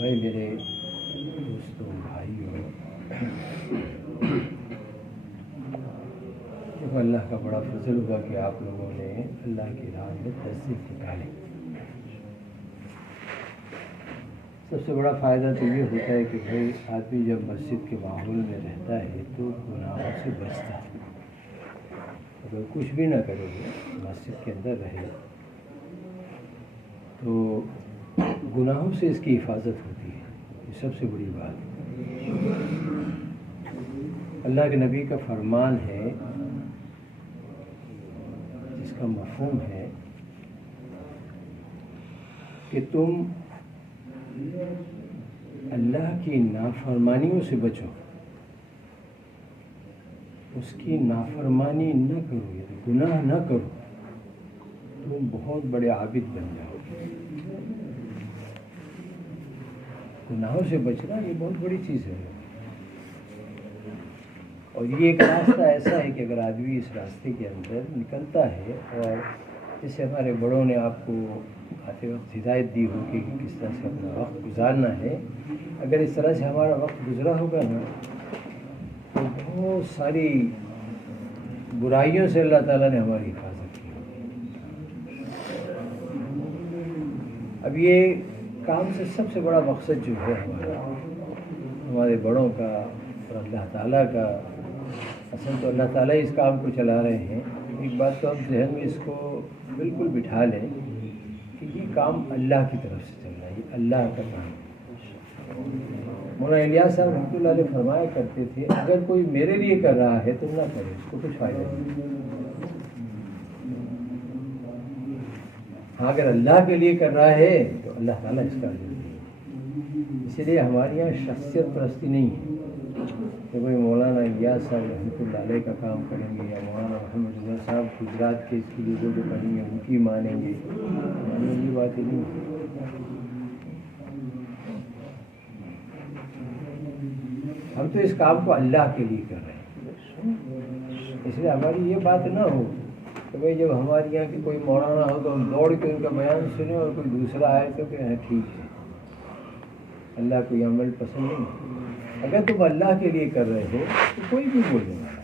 بھائی میرے دوستوں بھائیوں، دیکھو اللہ کا بڑا فضل ہوا کہ آپ لوگوں نے اللہ کی راہ میں تصدیق نکالی۔ سب سے بڑا فائدہ تو یہ ہوتا ہے کہ بھائی آدمی جب مسجد کے ماحول میں رہتا ہے تو گناہوں سے بچتا ہے۔ اگر کچھ بھی نہ کرے مسجد کے اندر رہے تو گناہوں سے اس کی حفاظت ہوتی ہے، یہ سب سے بڑی بات ہے۔ اللہ کے نبی کا فرمان ہے جس کا مفہوم ہے کہ تم اللہ کی نافرمانیوں سے بچو، اس کی نافرمانی نہ کرو، یعنی گناہ نہ کرو، تم بہت بڑے عابد بن جاؤ گے۔ گناہوں سے بچنا یہ بہت بڑی چیز ہے، اور یہ ایک راستہ ایسا ہے کہ اگر آدمی اس راستے کے اندر نکلتا ہے، اور جیسے ہمارے بڑوں نے آپ کو آتے وقت ہدایت دی ہوگی کہ کس طرح سے اپنا وقت گزارنا ہے، اگر اس طرح سے ہمارا وقت گزرا ہوگا نا تو بہت ساری برائیوں سے اللہ تعالیٰ نے ہماری حفاظت کی ہوگی۔ اب یہ کام سے سب سے بڑا مقصد جو ہے ہمارے بڑوں کا اور اللہ تعالیٰ کا، اصل تو اللہ تعالیٰ اس کام کو چلا رہے ہیں۔ ایک بات تو ہم ذہن میں اس کو بالکل بٹھا لیں کہ یہ کام اللہ کی طرف سے چل رہا ہے، یہ اللہ کا کام ہے۔ مولانا الیاس صاحب رحمۃ اللہ علیہ فرمایا کرتے تھے اگر کوئی میرے لیے کر رہا ہے تو نہ کرے، اس کو کچھ فائدہ نہیں۔ ہاں اگر اللہ کے لیے کر رہا ہے تو اللہ تعالیٰ اس کا اجر دے گا۔ اسی لیے ہمارے یہاں شخصیت پرستی نہیں ہے کہ بھائی مولانا الیاس صاحب رحمۃ اللہ علیہ کا کام کریں گے، یا مولانا محمد رضا صاحب گجرات کے اس کی لوگوں جو کریں گے ان کی مانیں گے، یہ باتیں نہیں ہیں۔ ہم تو اس کام کو اللہ کے لیے کر رہے ہیں، اس لیے ہماری یہ بات نہ ہو کہ بھائی جب ہمارے یہاں کی کوئی مولانا ہو تو ہم دوڑ کے ان کا بیان سنیں، اور کوئی دوسرا آئے تو کہ ہاں ٹھیک ہے، اللہ کو یہ عمل پسند نہیں۔ اگر تم اللہ کے لیے کر رہے ہو تو کوئی بھی بولنے والا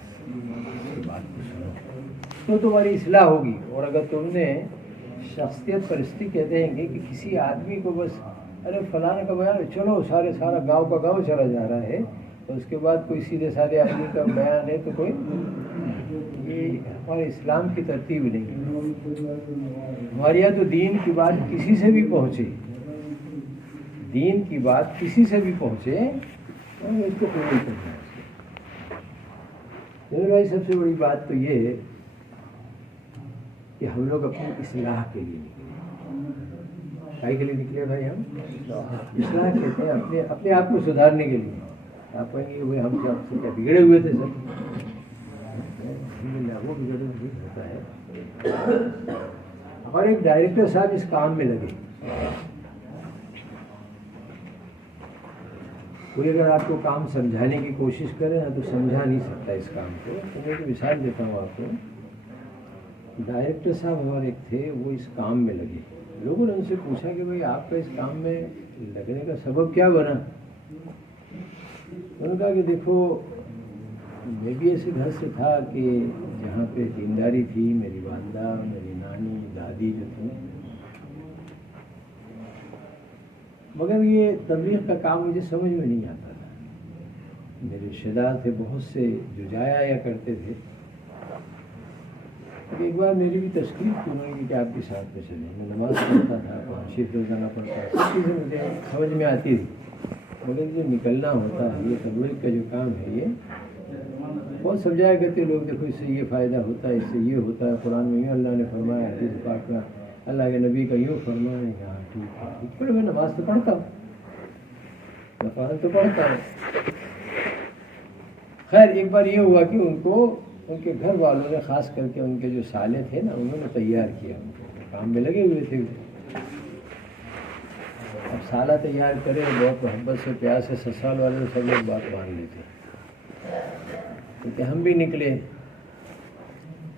بات کو سنو تو تمہاری اصلاح ہوگی۔ اور اگر تم نے شخصیت پرستی کہتے ہیں کہ کسی آدمی کو بس ارے فلاں کا بیان چلو سارا گاؤں کا گاؤں چلا جا رہا ہے، تو اس کے بعد کوئی سیدھے سادے آدمی کا بیان ہے تو کوئی، یہ ہمارے اسلام کی ترتیب نہیں ہے۔ ہمارے یہاں تو دین کی بات کسی سے بھی پہنچے، دین کی بات کسی سے بھی پہنچے اور اس کو قبول کرنا ہے۔ میرے بھائی سب سے بڑی بات تو یہ ہے کہ ہم لوگ اپنی اصلاح کے لیے نکلے۔ کائی کے لیے نکلے بھائی؟ ہم اصلاح کہتے ہیں اپنے آپ کو سدھارنے کے لیے۔ آپ کہیں گے بھائی ہم کیا بگڑے ہوئے تھے سر؟ وہ بگڑے نہیں ہوتا ہے۔ اور ایک ڈائریکٹر صاحب اس کام میں لگے، کوئی اگر آپ کو کام سمجھانے کی کوشش کرے نا تو سمجھا نہیں سکتا اس کام کو۔ تو میں ایک مثال دیتا ہوں آپ کو۔ ڈائریکٹر صاحب ہمارے ایک تھے، وہ اس کام میں لگے۔ لوگوں نے ان سے پوچھا کہ بھائی آپ کا اس کام میں لگنے کا سبب کیا بنا؟ انہوں نے کہا کہ دیکھو میں بھی ایسے گھر سے تھا کہ جہاں پہ دینداری تھی، میری والدہ، میری نانی، دادی جو تھی، مگر یہ تبلیغ کا کام مجھے سمجھ میں نہیں آتا تھا۔ میرے رشتے دار تھے بہت سے جو جایا آیا کرتے تھے۔ ایک بار میری بھی تشکیل کی، انہوں نے کہ آپ کے ساتھ میں چلیں۔ میں نماز پڑھتا تھا، شیخ روزانہ پڑھتا تھا، سب چیزیں مجھے سمجھ میں آتی تھی، مگر جو نکلنا ہوتا ہے، یہ تبلیغ کا جو کام ہے، یہ بہت سمجھایا کرتے لوگ، دیکھو اس سے یہ فائدہ ہوتا ہے، اس سے یہ ہوتا ہے، قرآن میں یوں اللہ نے فرمایا، حدیث پاک میں اللہ کے نبی کا یوں فرمایا۔ ہاں ٹھیک ہے، پھر میں نماز تو پڑھتا ہوں، نفل تو پڑھتا ہوں۔ خیر ایک بار یہ ہوا کہ ان کو ان کے گھر والوں نے، خاص کر کے ان کے جو سالے تھے نا، انہوں نے تیار کیا، ان کو کام میں لگے ہوئے تھے۔ اب سالہ تیار کرے، بہت محبت سے پیار سے سسرال والے سب لوگ بات مان لیتے، کیونکہ ہم بھی نکلے۔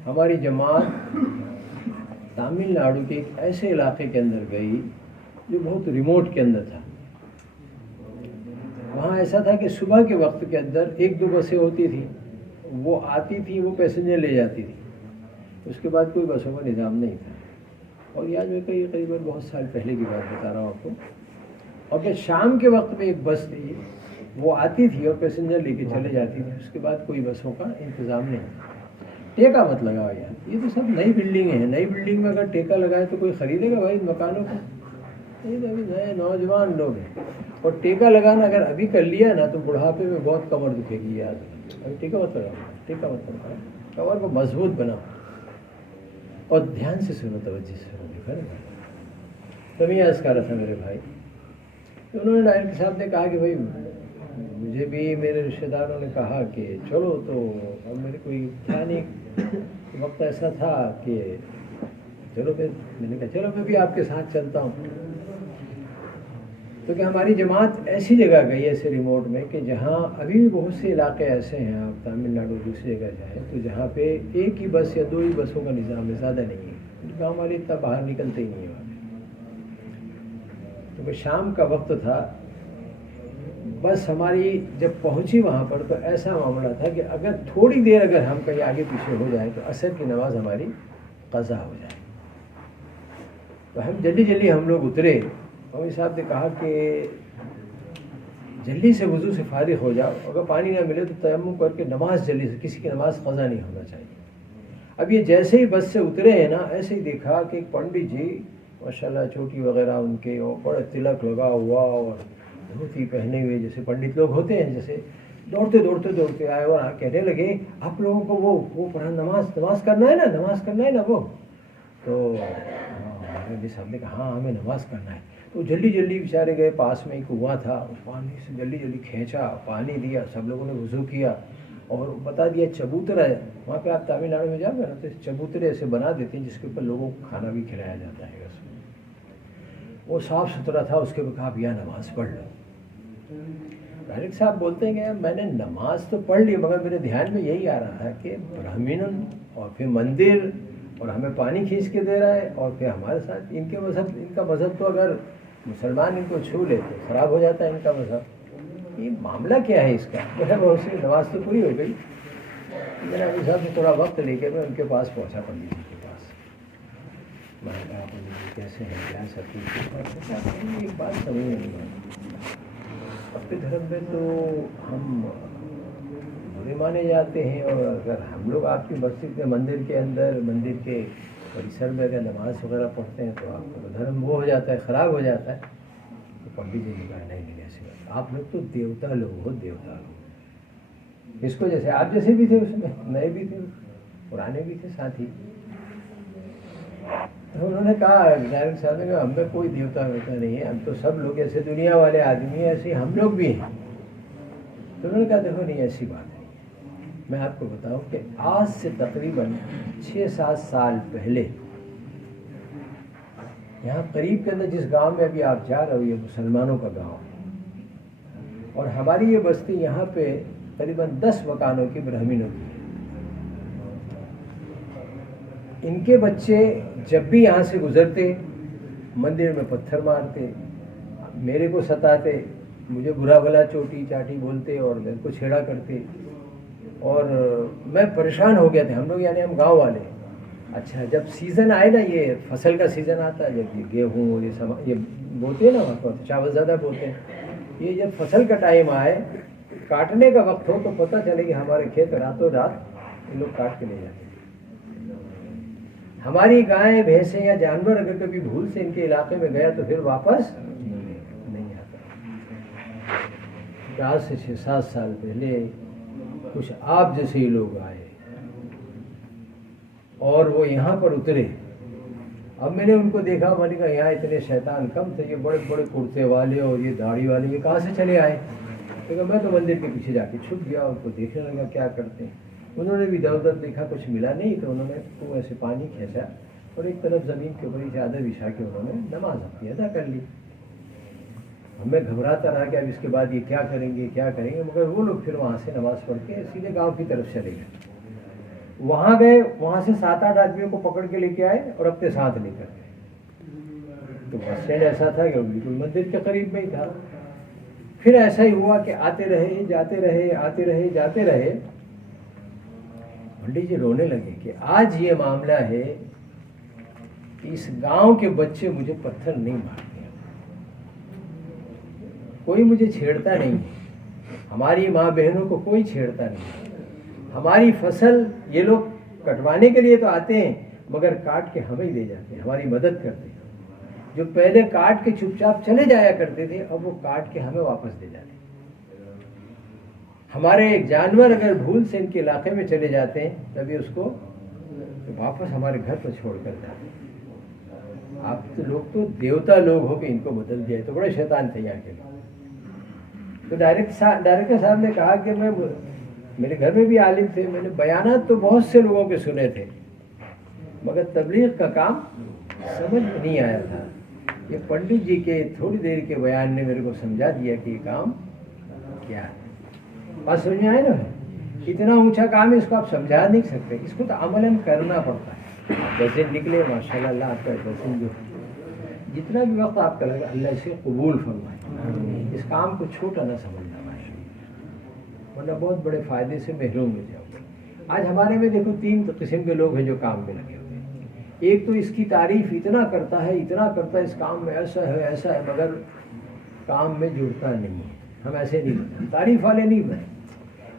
ہماری جماعت تامل ناڈو کے ایک ایسے علاقے کے اندر گئی جو بہت ریموٹ کے اندر تھا، وہاں ایسا تھا کہ صبح کے وقت کے اندر 1-2 بسیں ہوتی تھیں، وہ آتی تھی، وہ پیسنجر لے جاتی تھی، اس کے بعد کوئی بسوں کا نظام نہیں تھا. اور یہ آج میں کئی قریباً بہت سال پہلے کی بات بتا رہا ہوں آپ کو. اور پھر شام کے وقت میں ایک بس تھی، وہ آتی تھی اور پیسنجر لے کے چلے جاتی تھی، اس کے بعد کوئی بسوں کا انتظام نہیں. ٹیکہ مت لگاؤ یار، یہ تو سب نئی بلڈنگیں ہیں، نئی بلڈنگ میں اگر ٹیکہ لگائے تو کوئی خریدے گا بھائی مکانوں کو؟ یہ تو ابھی نئے نوجوان لوگ ہیں، اور ٹیکہ لگانا اگر ابھی کر لیا نا تو بڑھاپے میں بہت کمر دکھے گی. یاد ابھی ٹیکہ مت لگاؤ، ٹیکہ مت لگاؤ، کمر کو مضبوط بناؤ اور دھیان سے سنو، توجہ سے سنو. دیکھا نا تو میں عرض کر رہا تھا میرے بھائی، تو انہوں نے ڈائریکٹر صاحب نے کہا کہ بھائی مجھے بھی میرے رشتہ داروں نے کہا کہ چلو، تو اب میرے کوئی تھا نہیں، وقت ایسا تھا کہ چلو پھر میں نے کہا چلو میں بھی آپ کے ساتھ چلتا ہوں. تو کہ ہماری جماعت ایسی جگہ گئی ایسے ریموٹ میں کہ جہاں ابھی بھی بہت سے علاقے ایسے ہیں، آپ تامل ناڈو دوسری جگہ جائیں تو جہاں پہ ایک ہی بس یا 2 ہی بسوں کا نظام ہے، زیادہ نہیں ہے. گاؤں والے اتنا باہر نکلتے ہی نہیں ہیں وہاں پہ. تو شام کا وقت تھا، بس ہماری جب پہنچی وہاں پر تو ایسا معاملہ تھا کہ اگر تھوڑی دیر اگر ہم کہیں آگے پیچھے ہو جائیں تو عصر کی نماز ہماری قضا ہو جائے. تو ہم جلدی ہم لوگ اترے. مولوی صاحب نے کہا کہ جلدی سے وضو سے فارغ ہو جاؤ، اگر پانی نہ ملے تو تیمم کر کے نماز جلدی سے، کسی کی نماز قضا نہیں ہونا چاہیے. اب یہ جیسے ہی بس سے اترے ہیں نا، ایسے ہی دیکھا کہ ایک پنڈت جی ماشاءاللہ چوٹی وغیرہ ان کے، اور بڑا تلک لگا ہوا اور دھوتی پہنے ہوئے جیسے پنڈت لوگ ہوتے ہیں، جیسے دوڑتے آئے اور کہنے لگے آپ لوگوں کو وہ پڑھا نماز کرنا ہے نا وہ. تو مولوی صاحب نے کہا ہاں ہمیں نماز کرنا ہے. تو جلدی بیچارے گئے، پاس میں ایک کنواں تھا، اس پانی سے جلدی کھینچا، پانی دیا، سب لوگوں نے وضو کیا اور بتا دیا چبوترا ہے وہاں پہ. آپ تامل ناڈو میں جاؤ گے نا تو چبوترے ایسے بنا دیتے ہیں جس کے اوپر لوگوں کو کھانا بھی کھلایا جاتا ہے. اس میں وہ صاف ستھرا تھا، اس کے اوپر کہا یا نماز پڑھ لو. ڈائریکٹ صاحب بولتے ہیں کہ میں نے نماز تو پڑھ لی، مگر میرے دھیان میں یہی آ رہا ہے کہ برہمن اور پھر مندر اور ہمیں پانی کھینچ کے دے رہا ہے، اور پھر ہمارے ساتھ ان کا مذہب تو اگر مسلمان ان کو چھو لے تو خراب ہو جاتا ہے ان کا مذہب. یہ معاملہ کیا ہے اس کا؟ جو ہے بہت سی نماز تو پوری ہو گئی. میں نے ابھی صاحب سے تھوڑا وقت لے کے میں ان کے پاس پہنچا، پنڈت جی کے پاس. میں نے کہا پنڈت جی کیسے ہیں، کیا سب کچھ؟ ایک بات سمجھ نہیں آئی، اپنے دھرم میں تو ہم برے مانے جاتے ہیں، اور اگر ہم لوگ آپ کی مسجد میں مندر کے اندر، مندر کے پریسر میں اگر نماز وغیرہ پڑھتے ہیں تو آپ کا دھرم وہ ہو جاتا ہے، خراب ہو جاتا ہے. تو پنڈت جی نے کہا نہیں ایسی بات، آپ لوگ تو دیوتا لوگ ہو، دیوتا لوگ. اس کو جیسے آپ جیسے بھی تھے، اس میں نئے بھی تھے، پرانے بھی تھے ساتھ ہی. تو انہوں نے کہا ڈائریکٹ صاحب نے کہا ہم میں کوئی دیوتا ویوتا نہیں ہے، ہم تو سب لوگ ایسے دنیا والے آدمی ہیں، ایسے ہم لوگ بھی ہیں. تو انہوں نے کہا دیکھو نہیں ایسی بات نہیں. میں آپ کو بتاؤں کہ آج سے تقریباً 6-7 سال پہلے یہاں قریب کے اندر جس گاؤں میں ابھی آپ جا رہے ہو، یہ مسلمانوں کا گاؤں ہے، اور ہماری یہ بستی یہاں پہ قریباً 10 مکانوں کی برہمنوں کی ہے. ان کے بچے جب بھی یہاں سے گزرتے مندر میں پتھر مارتے، میرے کو ستاتے، مجھے برا بھلا چوٹی چاٹی بولتے اور میرے کو چھیڑا کرتے، اور میں پریشان ہو گیا تھا. ہم لوگ یعنی ہم گاؤں والے. اچھا جب سیزن آئے نا، یہ فصل کا سیزن آتا ہے، جب یہ گیہوں یہ بوتے ہیں نا، وہاں پر چاول زیادہ بوتے ہیں. یہ جب فصل کا ٹائم آئے، کاٹنے کا وقت ہو تو پتہ چلے کہ ہمارے کھیت راتوں رات یہ لوگ کاٹ کے لے جاتے ہیں. ہماری گائیں بھینسیں یا جانور اگر کبھی بھول سے ان کے علاقے میں گیا تو پھر واپس نہیں آتا. آج سے 6-7 سال پہلے کچھ آپ جیسے ہی لوگ آئے اور وہ یہاں پر اترے. اب میں نے ان کو دیکھا، میں نے کہا یہاں اتنے شیطان کم تھے، یہ بڑے بڑے کرتے والے اور یہ داڑھی والے یہ کہاں سے چلے آئے؟ میں تو مندر کے پیچھے جا کے چھپ گیا، ان کو دیکھنے لگا کیا کرتے ہیں. انہوں نے بھی ادھر ادھر دیکھا، کچھ ملا نہیں، تو انہوں نے تو ایسے پانی کھینچا اور ایک طرف زمین کے اوپر چادر بچھا کے انہوں نے نماز اپنی ادا کر لی. ہمیں گھبراتا رہا کہ اب اس کے بعد یہ کیا کریں گے، مگر وہ لوگ پھر وہاں سے نماز پڑھ کے سیدھے گاؤں کی طرف چلے گئے. وہاں گئے، وہاں سے 7-8 آدمیوں کو پکڑ کے لے کے آئے اور اپنے ساتھ لے کر گئے. تو بس اسٹینڈ ایسا تھا کہ بالکل مندر کے قریب میں ہی تھا. پھر ایسا ہی ہوا کہ آتے رہے جاتے رہے آتے رہے جاتے رہے. پنڈت جی رونے لگے کہ آج یہ معاملہ ہے کہ اس گاؤں کے بچے مجھے پتھر نہیں مارتے, کوئی مجھے چھیڑتا نہیں, ہماری ماں بہنوں کو کوئی چھیڑتا نہیں, ہماری فصل یہ لوگ کٹوانے کے لیے تو آتے ہیں مگر کاٹ کے ہمیں ہی دے جاتے ہیں, ہماری مدد کرتے ہیں. جو پہلے کاٹ کے چپ چاپ چلے جایا کرتے تھے اب وہ کاٹ کے ہمیں واپس دے جاتے ہیں. ہمارے ایک جانور اگر بھول سے ان کے علاقے میں چلے جاتے ہیں تبھی اس کو واپس ہمارے گھر پر چھوڑ کر جاتے ہیں. آپ تو لوگ تو دیوتا لوگ ہو کہ ان کو بدل دیا, تو بڑے شیطان تھے یہاں کے لوگ. تو ڈائریکٹر صاحب نے کہا کہ میرے گھر میں بھی عالم تھے, میں نے بیانات تو بہت سے لوگوں کے سنے تھے مگر تبلیغ کا کام سمجھ میں نہیں آیا تھا. یہ پنڈت جی کے تھوڑی دیر کے بیان نے میرے کو سمجھا دیا کہ یہ کام کیا ہے. بات سمجھ میں آئے نا, اتنا اونچا کام ہے, اس کو آپ سمجھا نہیں سکتے, اس کو تو عملاً کرنا پڑتا ہے. جیسے نکلے ماشاء اللہ آپ کا جیسے جو جتنا بھی وقت آپ کا لگا اللہ اسے قبول فرمائے. اس کام کو چھوٹا نہ سمجھنا بھائی, ورنہ بہت بڑے فائدے سے محروم ہو جاؤ گے. آج ہمارے میں دیکھو 3 قسم کے لوگ ہیں جو کام میں لگے ہوئے ہیں. ایک تو اس کی تعریف اتنا کرتا ہے اس کام میں ایسا ہے مگر کام میں جڑتا نہیں ہے. ہم ایسے نہیں بنتے, تعریف والے نہیں بنے.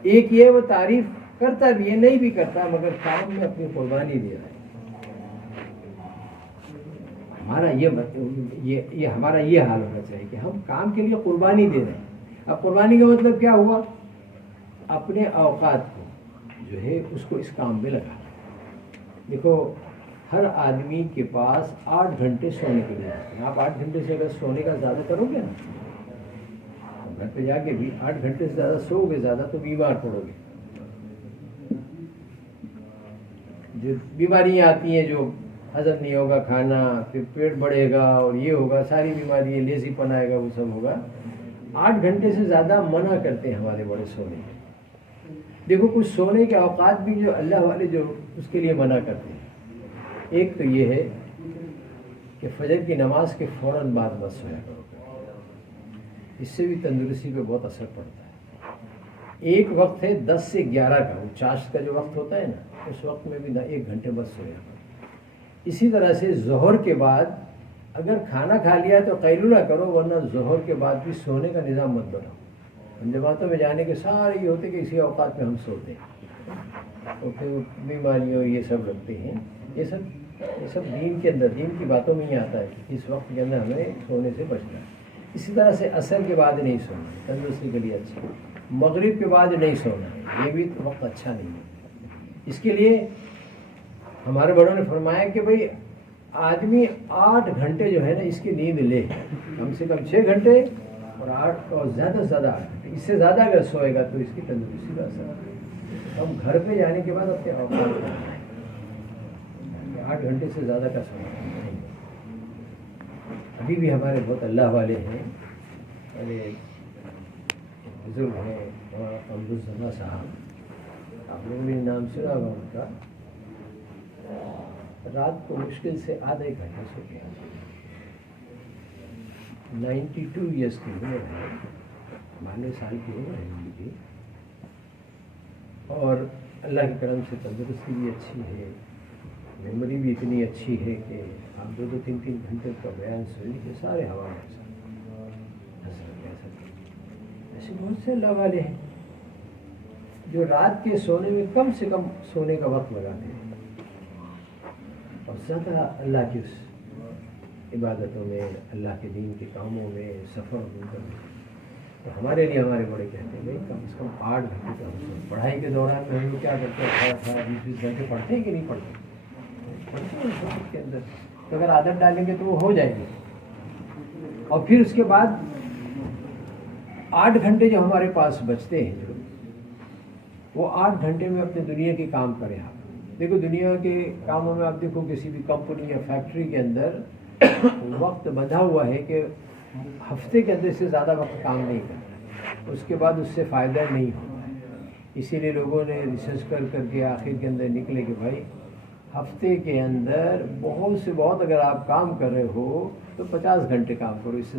ایک یہ وہ تعریف کرتا بھی ہے نہیں بھی کرتا مگر کام میں اپنی قربانی دے رہا ہے. ہمارا یہ ہمارا یہ حال ہونا چاہیے کہ ہم کام کے لیے قربانی دے رہے ہیں. اب قربانی کا مطلب کیا ہوا, اپنے اوقات کو جو ہے اس کو اس کام میں لگا. دیکھو ہر آدمی کے پاس 8 گھنٹے سونے کے لیے ہوتے ہیں. آپ 8 گھنٹے سے اگر سونے کا زیادہ کرو گے نا, گھر پہ جا کے بھی 8 گھنٹے سے زیادہ سو گے زیادہ تو بیمار پڑو گے. جو بیماریاں آتی ہیں, جو ہضم نہیں ہوگا کھانا, پھر پیٹ بڑھے گا اور یہ ہوگا, ساری بیماریاں, لیزی پن آئے گا, وہ سب ہوگا. 8 گھنٹے سے زیادہ منع کرتے ہیں ہمارے بڑے سونے. دیکھو کچھ سونے کے اوقات بھی جو اللہ والے جو اس کے لیے منع کرتے ہیں. ایک تو یہ ہے کہ فجر کی نماز کے فوراً بعد مت سویا کرو, اس سے بھی تندرستی پہ بہت اثر پڑتا ہے. ایک وقت ہے 10 سے 11 کا, وہ چاشت کا جو وقت ہوتا ہے نا, اس وقت میں بھی 1 گھنٹے بس سویا کرو. اسی طرح سے ظہر کے بعد اگر کھانا کھا لیا تو قیلولہ کرو, ورنہ ظہر کے بعد بھی سونے کا نظام مت بناؤ. ہم جماعتوں میں جانے کے سارے یہ ہوتے کہ اسی اوقات میں ہم سوتے ہیں, تو پھر بیماریوں یہ سب لگتے ہیں. یہ سب دین کے اندر, دین کی باتوں میں ہی آتا ہے کہ اس وقت کے اندر ہمیں سونے سے بچنا ہے. اسی طرح سے عصر کے بعد نہیں سونا ہے, تندرستی کے لیے اچھا. مغرب کے بعد نہیں سونا ہے, یہ بھی وقت اچھا نہیں ہے. اس کے لیے ہمارے بڑوں نے فرمایا کہ بھئی آدمی 8 گھنٹے جو ہے نا اس کی نیند لے, کم سے کم 6 گھنٹے اور 8 اور زیادہ سے زیادہ 8 گھنٹے. اس سے زیادہ اگر سوئے گا تو اس کی تندرستی کا اثر ہے. ہم گھر پہ جانے کے بعد اپنے اوقات 8 گھنٹے سے زیادہ کا سونا نہیں. ابھی بھی ہمارے بہت اللہ والے ہیں, بزرگ ہیں ہمارا عبدالزماں صاحب, آپ لوگوں نے نام سنا ہوگا ان کا. رات کو مشکل سے آدھا 1 گھنٹہ سوتے ہیں. 92 ایئرس کی عمر ہے, 92 سال کی عمر ہے ان کی, اور اللہ کے کرم سے تندرستی بھی اچھی ہے, میموری بھی اتنی اچھی ہے کہ آپ 2-2, 3-3 گھنٹے کا بیان سننے کے سارے حوالے ایسے بہت سے اللہ والے ہیں جو رات کے سونے میں کم سے کم سونے کا وقت لگاتے ہیں اور زیادہ اللہ کی اس عبادتوں میں, اللہ کے دین کے کاموں میں, سفر میں. تو ہمارے لیے ہمارے بڑے کہتے ہیں بھائی کم سے کم 8 گھنٹے کا ہم پڑھائی کے دوران میں ہم لوگ کیا کرتے ہیں, 18-20 گھنٹے پڑھتے ہیں کہ نہیں پڑھتے کے اندر. تو اگر عادت ڈالیں گے تو وہ ہو جائے گی. اور پھر اس کے بعد 8 گھنٹے جو ہمارے پاس بچتے ہیں, جو وہ 8 گھنٹے میں اپنے دنیا کے کام کریں. آپ دیکھو دنیا کے کاموں میں آپ دیکھو کسی بھی کمپنی یا فیکٹری کے اندر وقت بندھا ہوا ہے کہ ہفتے کے اندر سے زیادہ وقت کام نہیں کرنا, اس کے بعد اس سے فائدہ نہیں ہوتا ہے. اسی لیے لوگوں نے ریسرچ کر کے آخر کے اندر نکلے کہ بھائی ہفتے کے اندر بہت سے بہت اگر آپ کام کر رہے ہو تو 50 گھنٹے کام کرو, اس سے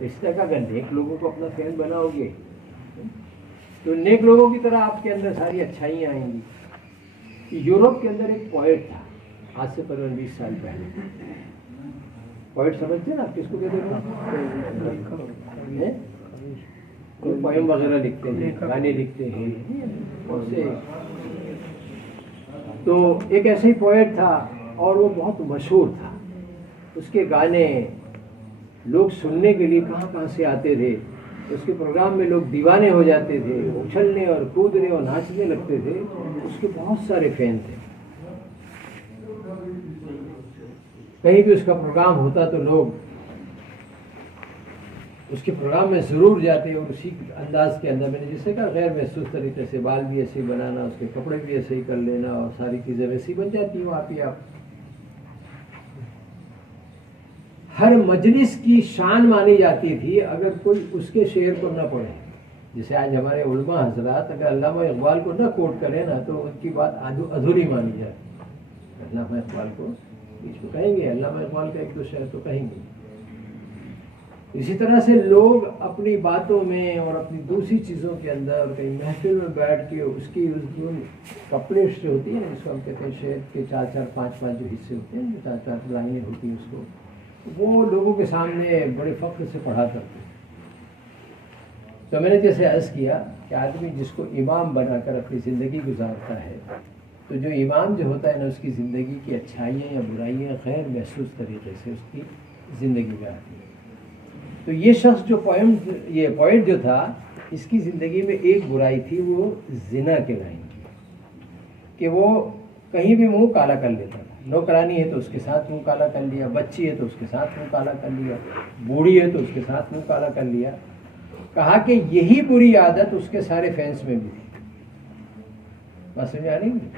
اس طرح کا اگر نیک لوگوں کو اپنا فین بناؤ گے تو نیک لوگوں کی طرح آپ کے اندر ساری اچھائیاں آئیں گی. یورپ کے اندر ایک پوئٹ تھا آج سے 15-20 سال پہلے. پوئٹ سمجھتے ہیں نا کس کو کہتے ہیں؟ کوئی پوئم وغیرہ لکھتے ہیں, گانے لکھتے ہیں اس سے. تو ایک ایسے ہی پوئٹ تھا اور وہ بہت مشہور تھا. اس کے گانے لوگ سننے کے لیے کہاں کہاں سے آتے تھے. اس کے پروگرام میں لوگ دیوانے ہو جاتے تھے, اچھلنے اور کودنے اور ناچنے لگتے تھے. اس کے بہت سارے فین تھے. کہیں بھی اس کا پروگرام ہوتا تو لوگ اس کے پروگرام میں ضرور جاتے اور اسی انداز کے اندر, میں نے جسے کہا غیر محسوس طریقے سے بال بھی ایسے ہی بنانا, اس کے کپڑے بھی ایسے ہی کر لینا اور ساری چیزیں ویسی بن جاتی ہوں آپ ہی آپ. ہر مجلس کی شان مانی جاتی تھی اگر کوئی اس کے شعر کو نہ پڑھے. جیسے آج ہمارے علماء حضرات اگر علامہ اقبال کو نہ کوٹ کریں نا تو ان کی بات ادھوری مانی جائے. علامہ اقبال کو بیچ میں کہیں گے, علامہ اقبال کا ایک دو شعر تو کہیں گے. اسی طرح سے لوگ اپنی باتوں میں اور اپنی دوسری چیزوں کے اندر کہیں محفل میں بیٹھ کے اس کی کپلیٹس جو ہوتی ہیں نا, جس کو ہم کہتے ہیں شعر کے 4-4-5-5 جو حصے ہوتے ہیں, جو 4-4 لائنیں ہوتی ہیں, اس کو وہ لوگوں کے سامنے بڑے فخر سے پڑھا کرتے. تو میں نے جیسے عرض کیا کہ آدمی جس کو امام بنا کر اپنی زندگی گزارتا ہے تو جو امام جو ہوتا ہے نا, اس کی زندگی کی اچھائیاں یا برائیاں غیر محسوس طریقے سے اس کی زندگی میں آتی ہیں. تو یہ شخص جو یہ پوئٹ جو تھا, اس کی زندگی میں ایک برائی تھی, وہ زنا کے لائن کی, کہ وہ کہیں بھی منہ کالا کر لیتا تھا. نوکرانی ہے تو اس کے ساتھ منہ کالا کر لیا, بچی ہے تو اس کے ساتھ منہ کالا کر لیا, بوڑھی ہے تو اس کے ساتھ منہ کالا کر لیا. کہا کہ یہی بری عادت اس کے سارے فینس میں بھی تھی. بس سمجھ آ رہی ہے,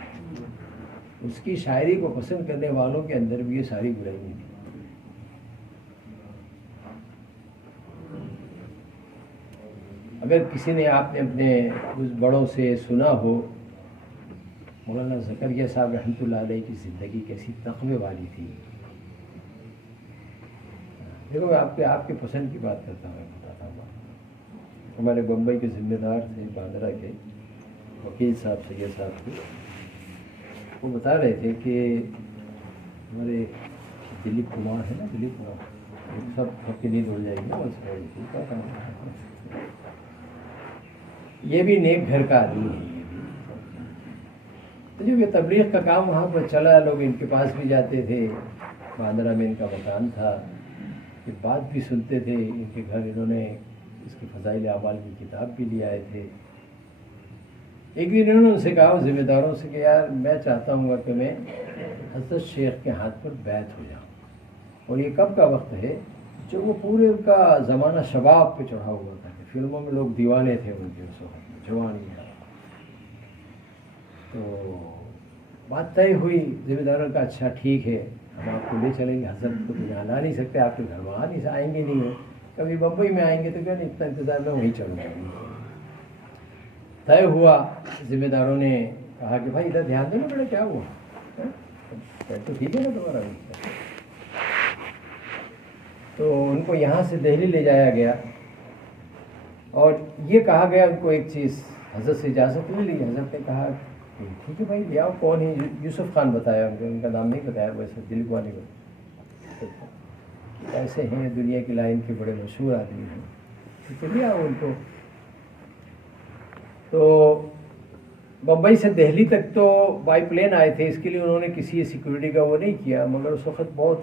اس کی شاعری کو پسند کرنے والوں کے اندر بھی یہ ساری برائیاں تھی. اگر کسی نے آپ نے اپنے اس بڑوں سے سنا ہو, مولانا زکریا صاحب رحمۃ اللہ علیہ کی زندگی کیسی تقوی والی تھی. دیکھو میں آپ کے پسند کی بات کرتا ہوں, بتاتا ہوں. ہمارے بمبئی کے ذمہ دار تھے, باندرا کے وکیل صاحب, سید صاحب تھے. وہ بتا رہے تھے کہ ہمارے دلیپ کمار ہے نا, دلیپ کمار, سب کی نیند اڑ جائے گی نا, یہ بھی نیک گھر کا آدمی ہے. تو جو یہ تبلیغ کا کام وہاں پر چلا, لوگ ان کے پاس بھی جاتے تھے. باندرا میں ان کا مکان تھا, کہ بات بھی سنتے تھے. ان کے گھر انہوں نے اس کی فضائل اعمال کی کتاب بھی لے آئے تھے. ایک دن انہوں نے ان سے کہا ذمہ داروں سے کہ یار میں چاہتا ہوں کہ میں حضرت شیخ کے ہاتھ پر بیعت ہو جاؤں. اور یہ کب کا وقت ہے جو وہ پورے ان کا زمانہ شباب پہ چڑھا ہوا تھا, کہ فلموں میں لوگ دیوانے تھے ان کے اس وقت میں, جوانیاں. تو بات طے ہوئی ذمہ داروں کا, اچھا ٹھیک ہے ہم آپ کو لے چلیں گے. حضرت کو تو یہاں لا نہیں سکتے, آپ کے گھر وہاں نہیں آئیں گے, نہیں ہے کبھی بمبئی میں آئیں گے تو کیا نہیں, اتنا انتظار میں وہیں چلوں گا. طے ہوا. ذمہ داروں نے کہا کہ بھائی ادھر دھیان دینا بیٹا, کیا ہوا, تو ٹھیک ہے نا تمہارا. تو ان کو یہاں سے دہلی لے جایا گیا اور یہ کہا گیا ان کو ایک چیز, حضرت سے اجازت لے لی. حضرت نے کہا ٹھیک ہے بھائی لے آؤ. کون ہے؟ یوسف خان بتایا, ان کا نام نہیں بتایا, ویسے دل کو نہیں بتایا. ایسے ہیں دنیا کی لائن کے بڑے مشہور آدمی ہیں, تو لے آؤ ان کو. تو بمبئی سے دہلی تک تو بائی پلین آئے تھے. اس کے لیے انہوں نے کسی سیکورٹی کا وہ نہیں کیا, مگر اس وقت بہت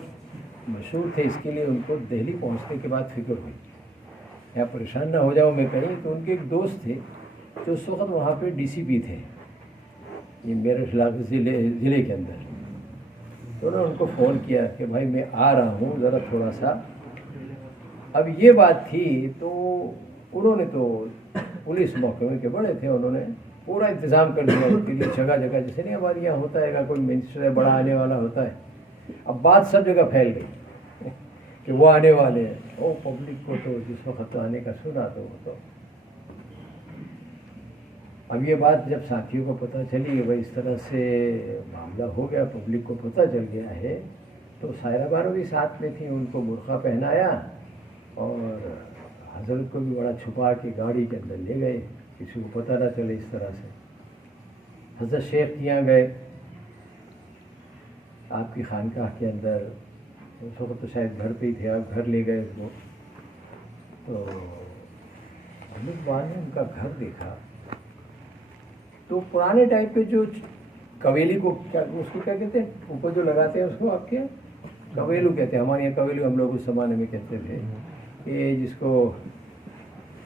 مشہور تھے. اس کے لیے ان کو دہلی پہنچنے کے بعد فکر ہوئی یہاں پریشان نہ ہو جاؤں میں کہیں. تو ان کے ایک دوست تھے جو اس وقت وہاں پہ ڈی سی پی تھے, یہ میرٹھ علاقے ضلع کے اندر. تو انہوں نے ان کو فون کیا کہ بھائی میں آ رہا ہوں, ذرا تھوڑا سا. اب یہ بات تھی تو انہوں نے تو پولیس محکمے کے بڑے تھے, انہوں نے پورا انتظام کر دیا ان کے لیے. جگہ جگہ جیسے نہیں ہمارے یہاں ہوتا ہے, کوئی منسٹر بڑا آنے والا ہوتا ہے, اب بات سب جگہ پھیل گئی کہ وہ آنے والے ہیں. وہ پبلک کو تو جس وقت آنے کا سنا تو وہ تو اب یہ بات جب ساتھیوں کو پتہ چلی کہ بھائی اس طرح سے معاملہ ہو گیا, پبلک کو پتہ چل گیا ہے, تو سائرہ بانو بھی ساتھ میں تھیں. ان کو برقع پہنایا اور حضرت کو بھی بڑا چھپا کے گاڑی کے اندر لے گئے، کسی کو پتہ نہ چلے اس طرح سے۔ حضرت شیخ یہاں گئے آپ کی خانقاہ کے اندر، اس وقت تو شاید گھر پہ ہی تھے، آپ گھر لے گئے اس کو، تو حضرت بار نے ان کا گھر دیکھا تو پرانے ٹائپ پہ جو کویلی کو کیا اس کو کیا کہتے ہیں، اوپر جو لگاتے ہیں اس کو آپ کے کویلو کہتے ہیں، ہمارے یہاں کویلو ہم لوگ اس زمانے میں کہتے تھے، کہ جس کو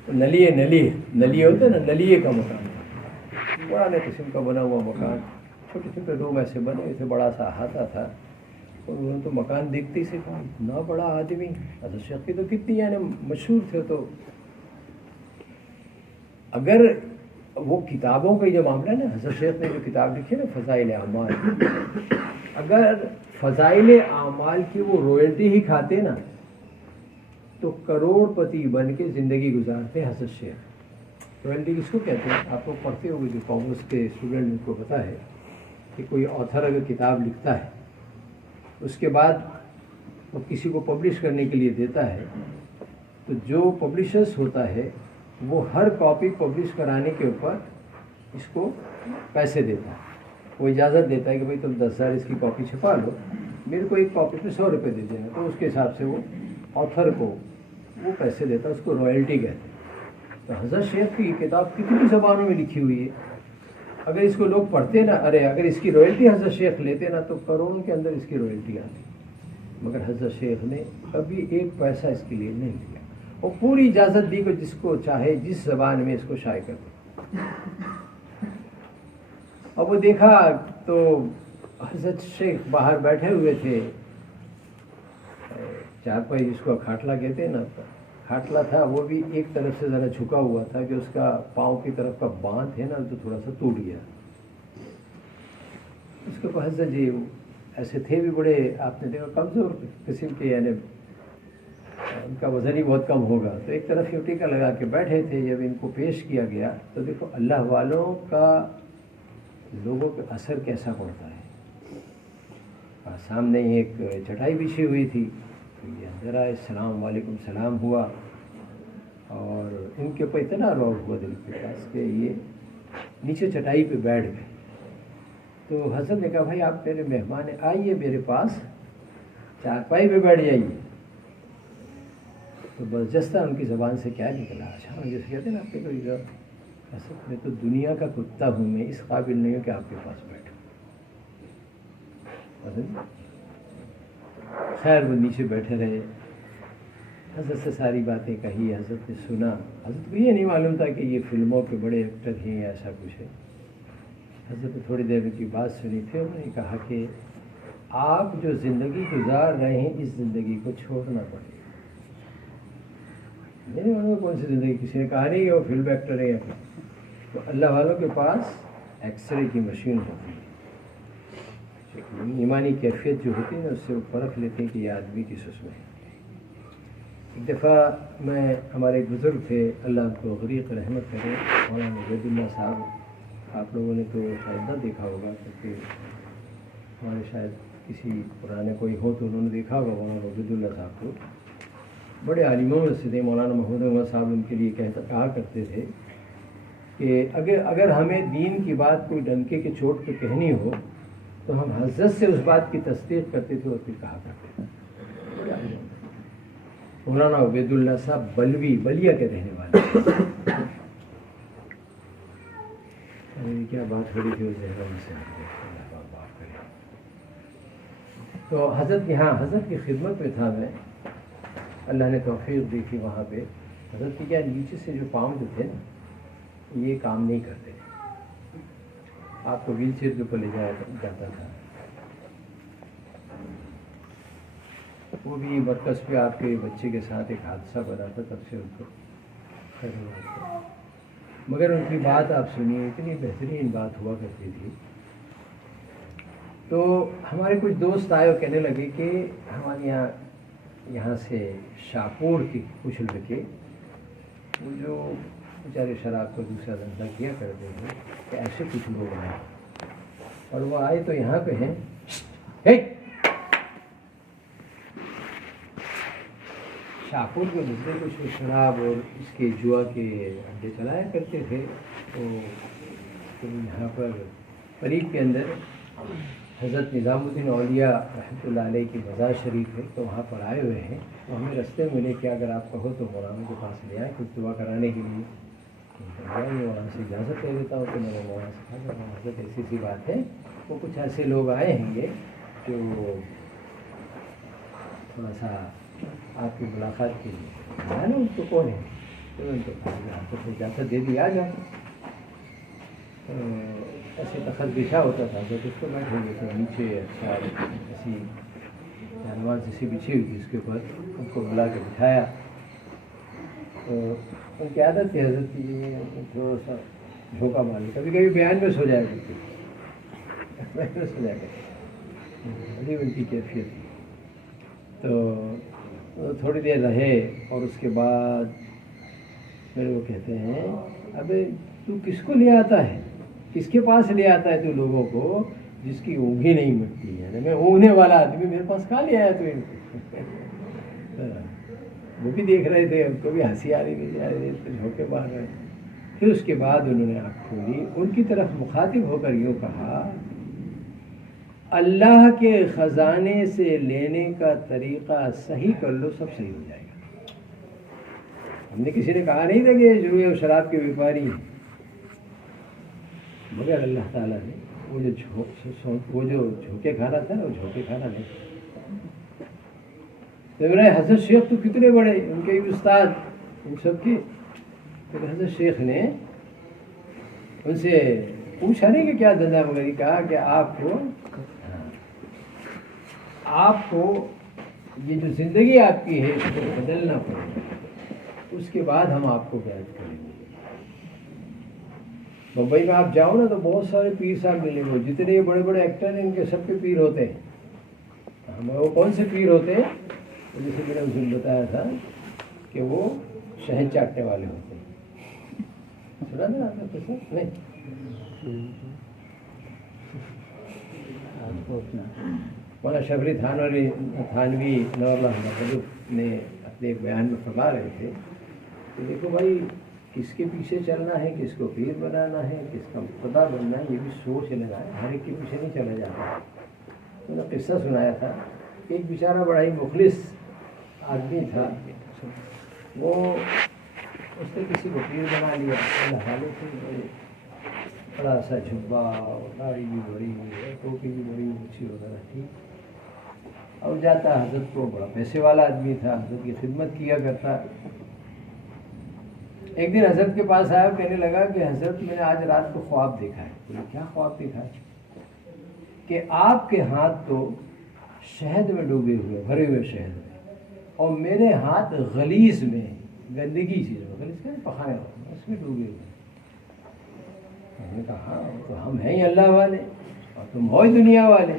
نلیے ہوتے ہیں نا، نلیے کا مکان، پرانے قسم کا بنا ہوا مکان، چھوٹے چھوٹے روم ایسے بنے ہوئے تھے، بڑا سا احاطہ تھا۔ اور انہوں نے تو مکان دیکھتے ہی سے کہا اتنا بڑا آدمی، حضرت شیخ کی تو کتنی یعنی مشہور تھے، تو اگر وہ کتابوں کا جو معاملہ ہے نا، حضرت شیخ نے جو کتاب لکھی ہے نا فضائل اعمال، اگر فضائل اعمال کی وہ رویلٹی ہی کھاتے نا تو کروڑ پتی بن کے زندگی گزارتے حضرت شیخ۔ رویلٹی کس کو کہتے ہیں؟ آپ کو پڑھتے ہوئے جو کامرس کے اسٹوڈنٹ ان کو پتہ ہے کہ کوئی آتھر اگر کتاب لکھتا ہے اس کے بعد وہ کسی کو پبلش کرنے کے لیے دیتا ہے، تو جو پبلشرس ہوتا ہے وہ ہر کاپی پبلش کرانے کے اوپر اس کو پیسے دیتا ہے، وہ اجازت دیتا ہے کہ بھائی تم 10,000 اس کی کاپی چھپا لو، میرے کو ایک کاپی پہ 100 روپے دے دینا، تو اس کے حساب سے وہ آتھر کو وہ پیسے دیتا ہے، اس کو رائلٹی کہتے ہیں۔ تو حضرت شیخ کی یہ کتاب کتنی زبانوں میں لکھی ہوئی ہے، اگر اس کو لوگ پڑھتے نا، ارے اگر اس کی رائلٹی حضرت شیخ لیتے نا تو کروڑوں کے اندر اس کی رائلٹی آتی، مگر حضرت شیخ نے کبھی ایک پیسہ اس کے لیے نہیں لیا، اور پوری اجازت دی کہ جس کو چاہے جس زبان میں اس کو شائع کر دے۔ اب وہ دیکھا تو حضرت شیخ باہر بیٹھے ہوئے تھے، چارپائی جس کو کھاٹلا کہتے ہیں نا، کھاٹلا تھا، وہ بھی ایک طرف سے ذرا جھکا ہوا تھا کہ اس کا پاؤں کی طرف کا باندھ ہے نا تو تھوڑا سا ٹوٹ گیا۔ اس کے بعد حضرت جی ایسے تھے بھی بڑے، آپ نے دیکھا کمزور قسم کے، یعنی ان کا وزن ہی بہت کم ہوگا، تو ایک طرف ٹیکا لگا کے بیٹھے تھے۔ جب ان کو پیش کیا گیا تو دیکھو اللہ والوں کا لوگوں پہ اثر کیسا پڑتا ہے۔ اور سامنے ہی ایک چٹائی بچھی ہوئی تھی، تو یہ اندر آئے، السلام علیکم سلام ہوا، اور ان کے اوپر اتنا رعب ہوا دل کے پاس کہ یہ نیچے چٹائی پہ بیٹھ گئے۔ تو حضرت نے کہا بھائی آپ میرے مہمان ہیں، آئیے میرے پاس چارپائی پہ بیٹھ جائیے۔ تو برجستہ ان کی زبان سے کیا نکلا، اچھا جیسے کہتے ہیں نا آپ کے کوئی حضرت میں تو دنیا کا کتا ہوں، میں اس قابل نہیں ہوں کہ آپ کے پاس بیٹھوں۔ خیر وہ نیچے بیٹھے رہے، حضرت سے ساری باتیں کہی، حضرت نے سنا۔ حضرت کو یہ نہیں معلوم تھا کہ یہ فلموں کے بڑے ایکٹر ہیں یا ایسا کچھ ہے۔ حضرت نے تھوڑی دیر کی بات سنی تھی، انہوں نے کہا کہ آپ جو زندگی گزار رہے ہیں اس زندگی کو چھوڑنا پڑے گا۔ نہیں معلوم کون سی زندگی، کسی نے کہا نہیں کہ وہ فلم ایکٹر ہے یا پھر، تو اللہ والوں کے پاس ایکس رے کی مشین ہوتی ہے، ایمانی کیفیت جو ہوتی ہے نا اس سے وہ پرکھ لیتے ہیں کہ یہ آدمی کس اس میں ہے۔ ایک دفعہ میں ہمارے ایک بزرگ تھے، اللہ ان کو غریق رحمت کرے، مولانا عبید اللہ صاحب، آپ لوگوں نے تو شاید نہ دیکھا ہوگا کیونکہ ہمارے شاید کسی پرانے کوئی ہو تو انہوں نے دیکھا ہوگا، مولانا عبید اللہ صاحب کو بڑے عالموں میں سے تھے۔ مولانا محمود احمد صاحب ان کے لیے کہا کرتے تھے کہ اگر ہمیں دین کی بات کوئی ڈنکے کے چوٹ پہ کہنی ہو تو ہم حضرت سے اس بات کی تصدیق کرتے تھے اور پھر کہا کرتے تھے۔ بڑے عالم مولانا عبید اللہ صاحب بلیا کے رہنے والے، کیا بات ہو رہی تھی سے تو حضرت کی، ہاں حضرت کی خدمت میں تھا میں، اللہ نے توفیق دی تھی وہاں پہ۔ حضرت کی کیا نیچے سے جو پاؤں جو تھے نا یہ کام نہیں کرتے، آپ کو ویل چیئر کے اوپر لے جایا جاتا تھا۔ وہ بھی مرکز پہ آپ کے بچے کے ساتھ ایک حادثہ بنا تھا، تب سے ان کو مگر ان کی بات آپ سنیے، اتنی بہترین بات ہوا کرتی تھی۔ تو ہمارے کچھ دوست آئے اور کہنے لگے کہ ہمارے یہاں سے شاپور کی کچھ لڑکے وہ جو بیچارے شراب کا دوسرا دھندا کیا کرتے ہیں کہ ایسے کچھ لوگ آئے، اور وہ آئے تو یہاں پہ ہیں، شاہپور کے دوسرے کچھ شراب اور اس کے جوا کے اڈے چلایا کرتے تھے. تو یہاں پر قریب کے اندر حضرت نظام الدین اولیاء رحمۃ اللہ علیہ کی مزار شریف ہے, تو وہاں پر آئے ہوئے ہیں. تو ہمیں رستے میں ملے کہ اگر آپ کہو تو مولانا کے پاس لے آئیں کچھ دعا کرانے کے لیے. مولانا سے اجازت لے لیتا ہوں کہ میں نے مولانا سے کہا حضرت ایسی سی بات ہے, وہ کچھ ایسے لوگ آئے ہیں گے جو تھوڑا سا آپ کی ملاقات کے لیے ہے نا. ان کو کون ہے؟ تو ان کو حضرت نے اجازت دے دی, آ جاؤ. ایسے تخت بچھا ہوتا تھا تو اس کو بیٹھے ہوئے تھے نیچے. اچھا ایسی جانوار جیسی بچھی ہوئی تھی, اس کے اوپر ان کو بلا کے بٹھایا. تو ان کی عادت تھی حضرت کی تھوڑا سا جھونکا مارنے, کبھی کبھی بیان میں سو جایا کرتی, بیان میں سو جایا کرتی, بڑی ان کی کیفیت تھی. تو تھوڑی دیر رہے اور اس کے بعد میرے کو کہتے ہیں ابے تو کس کو لے آتا ہے, کس کے پاس لے آتا ہے تو لوگوں کو جس کی اونگ ہی نہیں مٹتی ہے. میں اونگنے والا آدمی میرے پاس کہاں لے آیا تو ان کو. وہ بھی دیکھ رہے تھے, ان کو بھی ہنسی آ رہی تھی, جھونکے مار رہے. پھر اس کے بعد انہوں نے آنکھ کھولی, ان کی طرف مخاطب ہو کر یوں کہا اللہ کے خزانے سے لینے کا طریقہ صحیح کر لو, سب صحیح ہو جائے گا. ہم نے کسی نے کہا نہیں تھا کہ جو یہ شراب کے بیپاری ہیں, مگر اللہ تعالیٰ نے وہ جو جھونکے کھانا تھا نا, وہ جھونکے کھانا نہیں. تو میرے حضرت شیخ تو کتنے بڑے, ان کے استاد ان سب کی. پھر حضرت شیخ نے ان سے پوچھا نہیں کہ کیا دھندا وغیرہ, کہا کہ آپ کو یہ جو زندگی آپ کی ہے اس کو بدلنا پڑے گا, اس کے بعد ہم آپ کو بیعت کریں گے. ممبئی میں آپ جاؤ نا تو بہت سارے پیر صاحب ملیں گے, جتنے یہ بڑے بڑے ایکٹر ہیں ان کے سب کے پیر ہوتے ہیں. ہمیں وہ کون سے پیر ہوتے ہیں, جیسے میں نے اس دن بتایا تھا کہ وہ شہد چاٹنے والے ہوتے ہیں. سنا تھا آپ نے کچھ نہیں؟ مولانا شبری تھانوی نور اللہ مخلوق نے اپنے ایک بیان میں فرما رہے تھے کہ دیکھو بھائی, کس کے پیچھے چلنا ہے, کس کو پیر بنانا ہے, کس کا مقتدا بننا ہے, یہ بھی سوچ لینا ہے. ہر ایک کے پیچھے نہیں چلا جاتا. انہوں نے قصہ سنایا تھا کہ ایک بیچارہ بڑا ہی مخلص آدمی تھا, وہ اس نے کسی کو پیر بنا لیا. اللہ حالوں سے بڑا سا جھبا, داڑھی بھی بڑی ہوئی, ٹوپی بھی بڑی اونچی وغیرہ تھی, اور جاتا حضرت کو, بڑا پیسے والا آدمی تھا, حضرت کی خدمت کیا کرتا. ایک دن حضرت کے پاس آیا, کہنے لگا کہ حضرت میں نے آج رات کو خواب دیکھا ہے. بولے کیا خواب دیکھا ہے؟ کہ آپ کے ہاتھ تو شہد میں ڈوبے ہوئے, بھرے ہوئے شہد میں, اور میرے ہاتھ غلیظ میں, گندگی چیز میں, غلیظ کا پخایا اس میں ڈوبے ہوئے. میں نے کہا ہاں تو ہم ہیں ہی اللہ والے اور تم ہو ہی دنیا والے.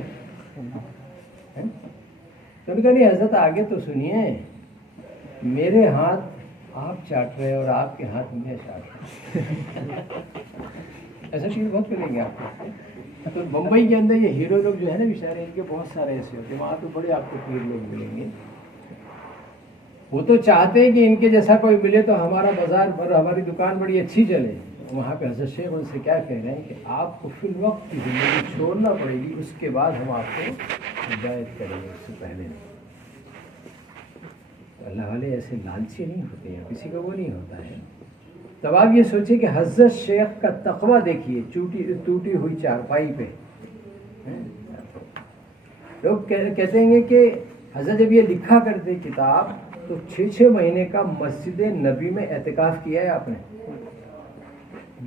تو کہا نہیں حضرت آگے تو سنیے, میرے ہاتھ آپ چاٹ رہے اور آپ کے ہاتھ میں چاٹ رہے. ایسا چیز بہت کریں گے آپ کو. تو بمبئی کے اندر یہ ہیرو لوگ جو ہے نا بیچارے, ان کے بہت سارے ایسے ہوتے ہیں. وہاں تو بڑے آپ کو پیر لوگ ملیں گے, وہ تو چاہتے ہیں کہ ان کے جیسا کوئی ملے تو ہمارا بازار پر ہماری دکان بڑی اچھی چلے. وہاں پہ حضرت شیخ ان سے کیا کہہ رہے ہیں کہ آپ کو فی الوقت کی زندگی چھوڑنا پڑے گی, اس کے بعد ہم آپ کو ہدایت کریں گے, اس سے پہلے نہیں. اللہ والے ایسے لالچی نہیں ہوتے ہیں, کسی کا وہ نہیں ہوتا ہے. تب آپ یہ سوچیں کہ حضرت شیخ کا تقویٰ دیکھیے, ٹوٹی ہوئی چارپائی پہ. لوگ کہتے ہیں کہ حضرت جب یہ لکھا کرتے کتاب تو 6 مہینے کا مسجد نبی میں اعتکاف کیا ہے آپ نے.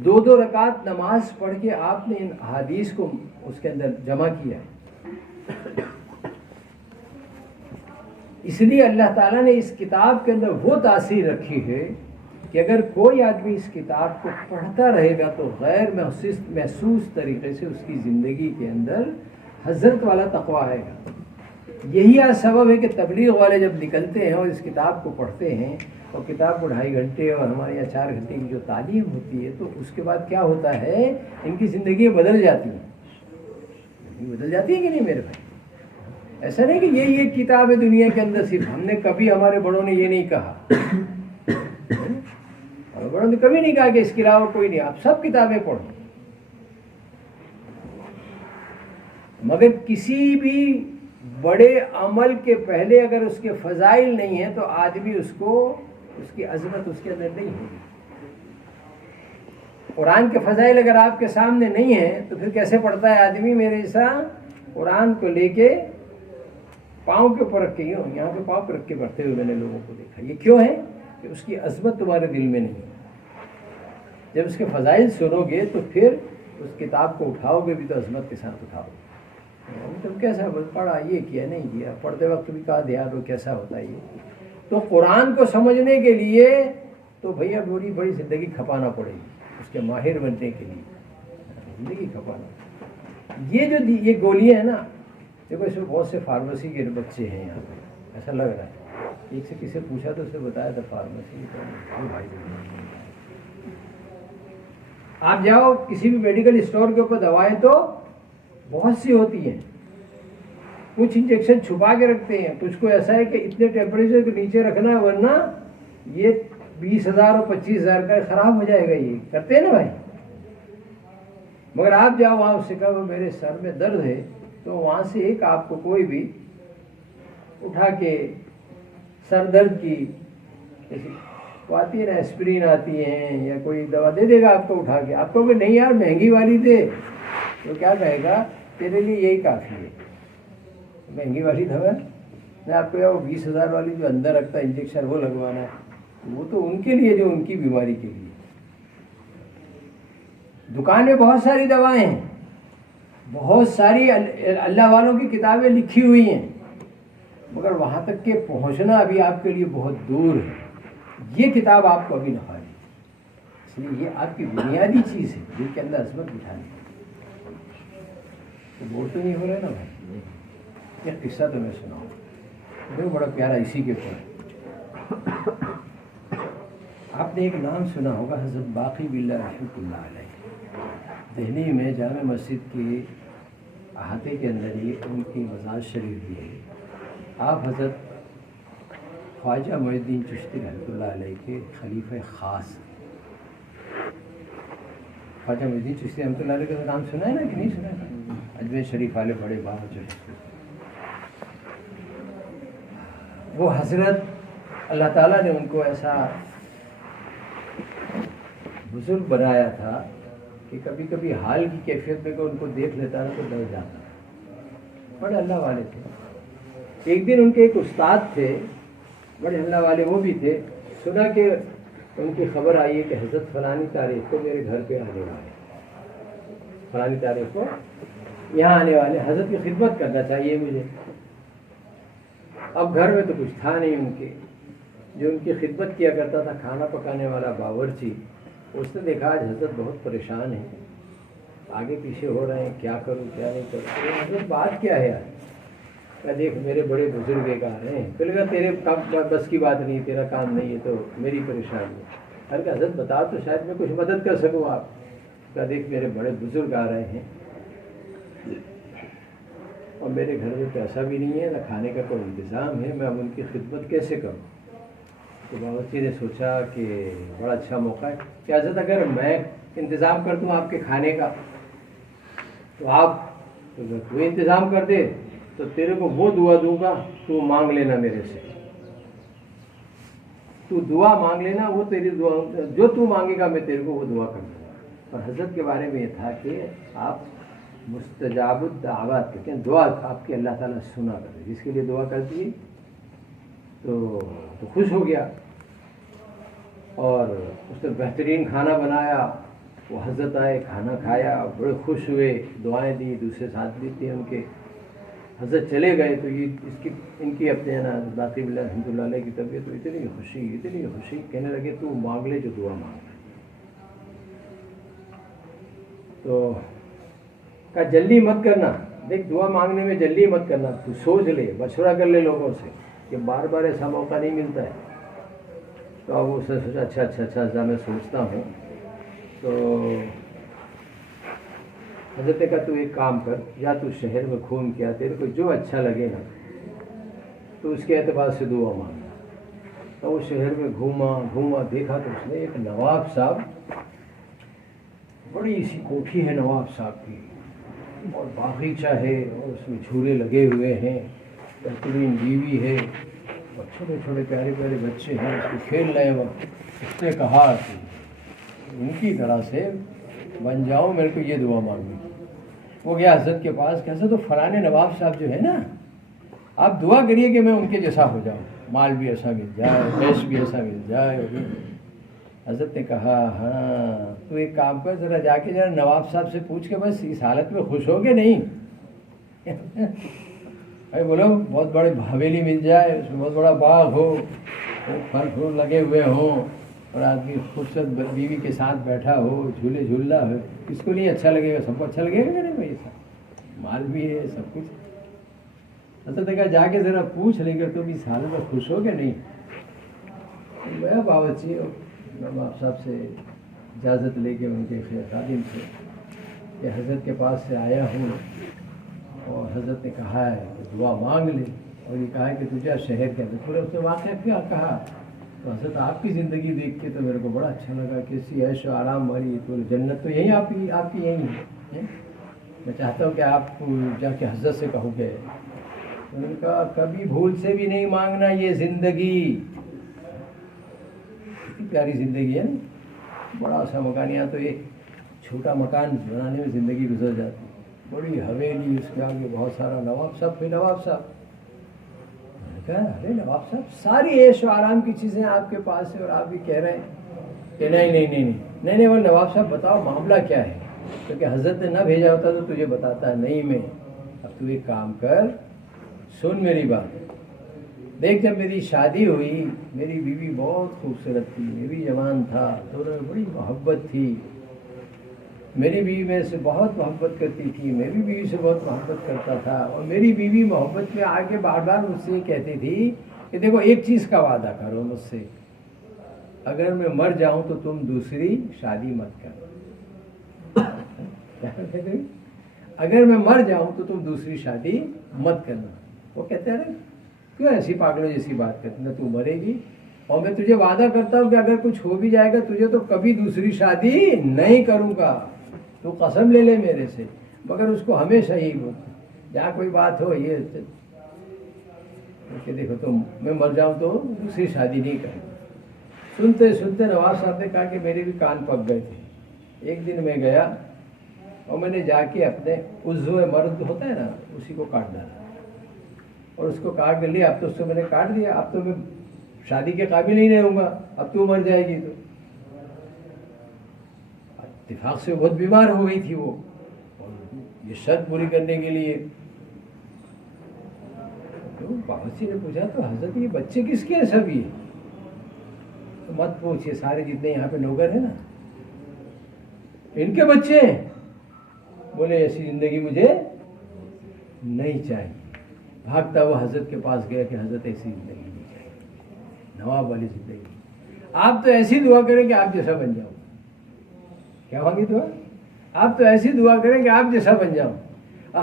2 رکعت نماز پڑھ کے آپ نے ان احادیث کو اس کے اندر جمع کیا ہے. اس لیے اللہ تعالیٰ نے اس کتاب کے اندر وہ تاثیر رکھی ہے کہ اگر کوئی آدمی اس کتاب کو پڑھتا رہے گا تو غیر محسوس طریقے سے اس کی زندگی کے اندر حضرت والا تقویٰ آئے گا. یہی سبب ہے کہ تبلیغ والے جب نکلتے ہیں اور اس کتاب کو پڑھتے ہیں, اور کتاب کو 2.5 گھنٹے اور ہمارے یہاں 4 گھنٹے کی جو تعلیم ہوتی ہے, تو اس کے بعد کیا ہوتا ہے, ان کی زندگی بدل جاتی ہیں. بدل جاتی ہے کہ نہیں میرے بھائی؟ ایسا نہیں کہ یہی ایک کتاب ہے دنیا کے اندر صرف. ہم نے کبھی, ہمارے بڑوں نے یہ نہیں کہا, ہمارے بڑوں نے کبھی نہیں کہا کہ اس کے علاوہ کوئی نہیں, آپ سب کتابیں پڑھو. مگر کسی بھی بڑے عمل کے پہلے اگر اس کے فضائل نہیں ہیں تو آدمی اس کی عظمت اس کے اندر نہیں ہوگی. قرآن کے فضائل اگر آپ کے سامنے نہیں ہیں تو پھر کیسے پڑھتا ہے آدمی؟ میرے جیسا قرآن کو لے کے پاؤں کے اوپر رکھ کے, یہاں پہ پاؤں پہ رکھ کے پڑھتے ہوئے میں نے لوگوں کو دیکھا. یہ کیوں ہے؟ کہ اس کی عظمت تمہارے دل میں نہیں ہے. جب اس کے فضائل سنو گے تو پھر اس کتاب کو اٹھاؤ گے بھی تو عظمت کے ساتھ اٹھاؤ گے. تم کیسا پڑھا, یہ کیا نہیں کیا, پڑھتے وقت بھی کہا دھیان ہو کیسا ہوتا ہے یہ. تو قرآن کو سمجھنے کے لیے تو بھیا بڑی بڑی زندگی کھپانا پڑے گی, اس کے ماہر بننے کے لیے زندگی کھپانا. یہ گولیاں ہیں نا, دیکھو اس میں بہت سے فارمیسی کے بچے ہیں یہاں پہ, ایسا لگ رہا ہے. ایک سے کسی سے پوچھا تو اسے بتایا تھا فارمیسی. آپ جاؤ کسی بھی میڈیکل اسٹور کے اوپر دوائیں تو بہت سی ہوتی ہیں. کچھ انجیکشن چھپا کے رکھتے ہیں, کچھ کو ایسا ہے کہ اتنے ٹیمپریچر کے نیچے رکھنا ہے ورنہ یہ 20,000 اور 25,000 کا خراب ہو جائے گا. یہ کرتے ہیں نا بھائی. مگر آپ جاؤ وہاں اس سے کہا میرے سر میں درد ہے, تو وہاں سے ایک آپ کو کوئی بھی اٹھا کے سر درد کی وہ آتی ہے نا, ایسپرین آتی ہیں یا کوئی دوا دے دے گا آپ کو اٹھا کے. آپ کو کہ نہیں یار مہنگی والی دے, تو کیا کہے گا تیرے لیے یہی کافی ہے, مہنگی والی دوا. میں آپ کو 20,000 والی جو اندر رکھتا ہے انجیکشن وہ لگوانا ہے, وہ تو ان کے لیے جو ان کی بیماری کے لیے. دکان میں بہت ساری دوائیں ہیں, بہت ساری اللہ والوں کی کتابیں لکھی ہوئی ہیں, مگر وہاں تک کہ پہنچنا ابھی آپ کے لیے بہت دور ہے. یہ کتاب آپ کو ابھی نہ پائے, اس لیے یہ آپ کی بنیادی چیز ہے جن کے اندر عظمت بٹھانی. تو بور تو نہیں ہو رہے نا بھائی. ایک قصہ تو میں سناؤں, وہ بڑا پیارا اسی کے اوپر. آپ نے ایک نام سنا ہوگا, حضرت باقی باللہ رحمۃ اللہ علیہ. دہلی میں جامع مسجد کے احاطے کے اندر ہی ان کی مزار شریف بھی ہے. آپ حضرت خواجہ معین الدین چشتی رحمۃ اللہ علیہ کے خلیفہ خاص. خواجہ معین الدین چشتی رحمۃ اللہ علیہ کا نام سنا ہے نا کہ نہیں سنا ہے؟ اجمیر شریف والے بڑے بابا جو وہ حضرت, اللہ تعالیٰ نے ان کو ایسا بزرگ بنایا تھا کہ کبھی کبھی حال کی کیفیت میں کوئی ان کو دیکھ لیتا نا تو ڈر جاتا. بڑے اللہ والے تھے. ایک دن ان کے ایک استاد تھے, بڑے اللہ والے وہ بھی تھے. سنا کہ ان کی خبر آئی ہے کہ حضرت فلانی تاریخ کو میرے گھر پہ آنے والے, فلانی تاریخ کو یہاں آنے والے, حضرت کی خدمت کرنا چاہیے مجھے. اب گھر میں تو کچھ تھا نہیں ان کے. جو ان کی خدمت کیا کرتا تھا کھانا پکانے والا باورچی, اس نے دیکھا آج حضرت بہت پریشان ہیں, آگے پیچھے ہو رہے ہیں, کیا کروں کیا نہیں کروں. حضرت بات کیا ہے آج؟ دیکھ میرے بڑے بزرگ ایک آ رہے ہیں. پھر کہا تیرے بس کی بات نہیں, تیرا کام نہیں ہے تو میری پریشانی ہے. ہر کہ حضرت بتا تو شاید میں کچھ مدد کر سکوں. آپ کہا دیکھ میرے بڑے بزرگ آ رہے ہیں اور میرے گھر میں پیسہ بھی نہیں ہے, نہ کھانے کا کوئی انتظام ہے, میں اب ان کی خدمت کیسے کروں. تو باورچی نے سوچا کہ بڑا اچھا موقع ہے کہ حضرت اگر میں انتظام کر دوں آپ کے کھانے کا تو آپ تو انتظام کر دے تو تیرے کو وہ دعا دوں گا, تو مانگ لینا میرے سے, تو دعا مانگ لینا, وہ تیری دعا جو تو مانگے گا میں تیرے کو وہ دعا کر دوں گا. اور حضرت کے بارے میں یہ تھا کہ آپ مستجاب الدعوات کہتے ہیں, دعا آپ کی اللہ تعالیٰ سنا کرتے, جس کے لیے دعا کرتی ہے تو خوش ہو گیا. اور اس نے بہترین کھانا بنایا, وہ حضرت آئے, کھانا کھایا, بڑے خوش ہوئے, دعائیں دی, دوسرے ساتھ بھی تھے ان کے. حضرت چلے گئے تو یہ ان کی اپنے نا باقی باللہ رحمۃ اللہ علیہ کی طبیعت اتنی خوشی کہنے لگے تو مانگ لے جو دعا مانگ لے. تو کہا جلدی مت کرنا, دیکھ دعا مانگنے میں جلدی مت کرنا, تو سوچ لے, مشورہ کر لے لوگوں سے کہ بار بار ایسا موقع نہیں ملتا ہے. تو اب اس نے سوچا اچھا میں سوچتا ہوں. تو حضرت نے کہا تو ایک کام کر، یا تو شہر میں گھوم کیا، تیرے کو جو اچھا لگے نا تو اس کے اعتبار سے دعا مانگنا۔ تو وہ شہر میں گھوما دیکھا تو اس نے ایک نواب صاحب، بڑی سی کوٹھی ہے نواب صاحب کی، اور باغیچہ ہے، اور اس میں جھولے لگے ہوئے ہیں، بہترین بیوی ہے، اور چھوٹے چھوٹے پیارے پیارے بچے ہیں اس کو کھیل رہے ہیں۔ اس نے کہا کہ ان کی طرح سے بن جاؤ، میرے کو یہ دعا مانگنی۔ وہ گیا حضرت کے پاس کہ حضرت تو فلانے نواب صاحب جو ہے نا، آپ دعا کریے کہ میں ان کے جیسا ہو جاؤں، مال بھی ایسا مل جائے، پیش بھی ایسا مل جائے۔ حضرت نے کہا ہاں تو ایک کام کر، ذرا جا کے ذرا نواب صاحب سے پوچھ کے بس اس حالت میں خوش ہو گے نہیں؟ ارے بولو بہت بڑی حویلی مل جائے، اس میں بہت بڑا باغ ہو، پھل پھول لگے ہوئے ہوں، اور آدمی خوبصورت بیوی کے ساتھ بیٹھا ہو، جھولے جھول رہا ہو، کس کو نہیں اچھا لگے گا؟ سب کو اچھا لگے گا نہیں بھائی؟ سب مال بھی ہے، سب کچھ۔ حضرت نے کہا جا کے ذرا پوچھ لیں گے تم اس حالت میں خوش ہو گے نہیں؟ میں باورچی نواب صاحب سے اجازت لے کے ان کے خادم سے کہ حضرت کے پاس سے آیا ہوں، اور حضرت نے کہا ہے کہ دعا مانگ لے، اور یہ کہا ہے کہ تجھے شہر کے اندر پورے اس نے واقعہ کیا کہا۔ تو حضرت آپ کی زندگی دیکھ کے تو میرے کو بڑا اچھا لگا، کیسی عیش و آرام والی، تو جنت تو یہی آپ کی یہی ہے۔ میں چاہتا ہوں کہ آپ جا کے حضرت سے کہو گے۔ انہوں نے کہا کبھی بھول سے بھی نہیں مانگنا، یہ زندگی کتنی پیاری زندگی ہے نا، بڑا سا مکان، یہاں تو ایک چھوٹا مکان بنانے میں زندگی گزر جاتی، بڑی حویلی، اس کے آگے بہت سارا نواب صاحب پہ نواب صاحب۔ ارے نواب صاحب ساری عیش و آرام کی چیزیں آپ کے پاس ہے، اور آپ بھی کہہ رہے ہیں کہ نہیں وہ نواب صاحب بتاؤ معاملہ کیا ہے؟ کیونکہ حضرت نے نہ بھیجا ہوتا تو تجھے بتاتا نہیں میں۔ اب تو ایک کام کر، سن میری بات، دیکھ جب میری شادی ہوئی میری بیوی بہت خوبصورت تھی، میں بھی جوان تھا، دونوں میں بڑی محبت تھی، میری بیوی میرے سے بہت محبت کرتی تھی، میں بھی بیوی سے بہت محبت کرتا تھا، اور میری بیوی محبت میں آگے بار بار مجھ سے یہ کہتی تھی کہ دیکھو ایک چیز کا وعدہ کرو مجھ سے، اگر میں مر جاؤں تو تم دوسری شادی مت کرنا۔ اگر میں مر جاؤں تو تم دوسری شادی مت کرنا۔ وہ کہتے ہیں کیوں ایسی پاگلوں جیسی بات کرتی، نہ تو مرے گی، اور میں تجھے وعدہ کرتا ہوں کہ اگر کچھ ہو بھی جائے گا تجھے تو کبھی دوسری شادی نہیں کروں گا، تو قسم لے لے میرے سے، مگر اس کو ہمیشہ یہی بولتا جہاں کوئی بات ہو یہ کہ دیکھو تم میں مر جاؤں تو دوسری شادی نہیں کروں گا۔ سنتے سنتے نواز صاحب نے کہا کہ میرے بھی کان پک گئے تھے۔ ایک دن میں گیا اور میں نے جا کے اپنے عضو مرد ہوتا ہے نا اسی کو کاٹ ڈالا، اور اس کو کاٹ کر لیا، اب تو اس کو میں نے کاٹ دیا، اب تو میں شادی کے قابل ہی نہیں رہوں گا، اب تو مر جائے گی۔ تو اتفاق سے بہت بیمار ہو گئی تھی وہ، اور یہ شرط پوری کرنے کے لیے تو باورچی نے پوچھا تو حضرت یہ بچے کس کے ہیں سب؟ یہ تو مت پوچھئے، سارے جتنے یہاں پہ نوکر ہیں نا ان کے بچے ہیں۔ بولے ایسی زندگی مجھے نہیں چاہیے۔ بھاگتا وہ حضرت کے پاس گیا کہ حضرت ایسی زندگی نہیں چاہیے، نواب والی زندگی، آپ تو ایسی دعا کریں کہ آپ جیسا بن جاؤ۔ کیا مانگی دعا؟ آپ تو ایسی دعا کریں کہ آپ جیسا بن جاؤ۔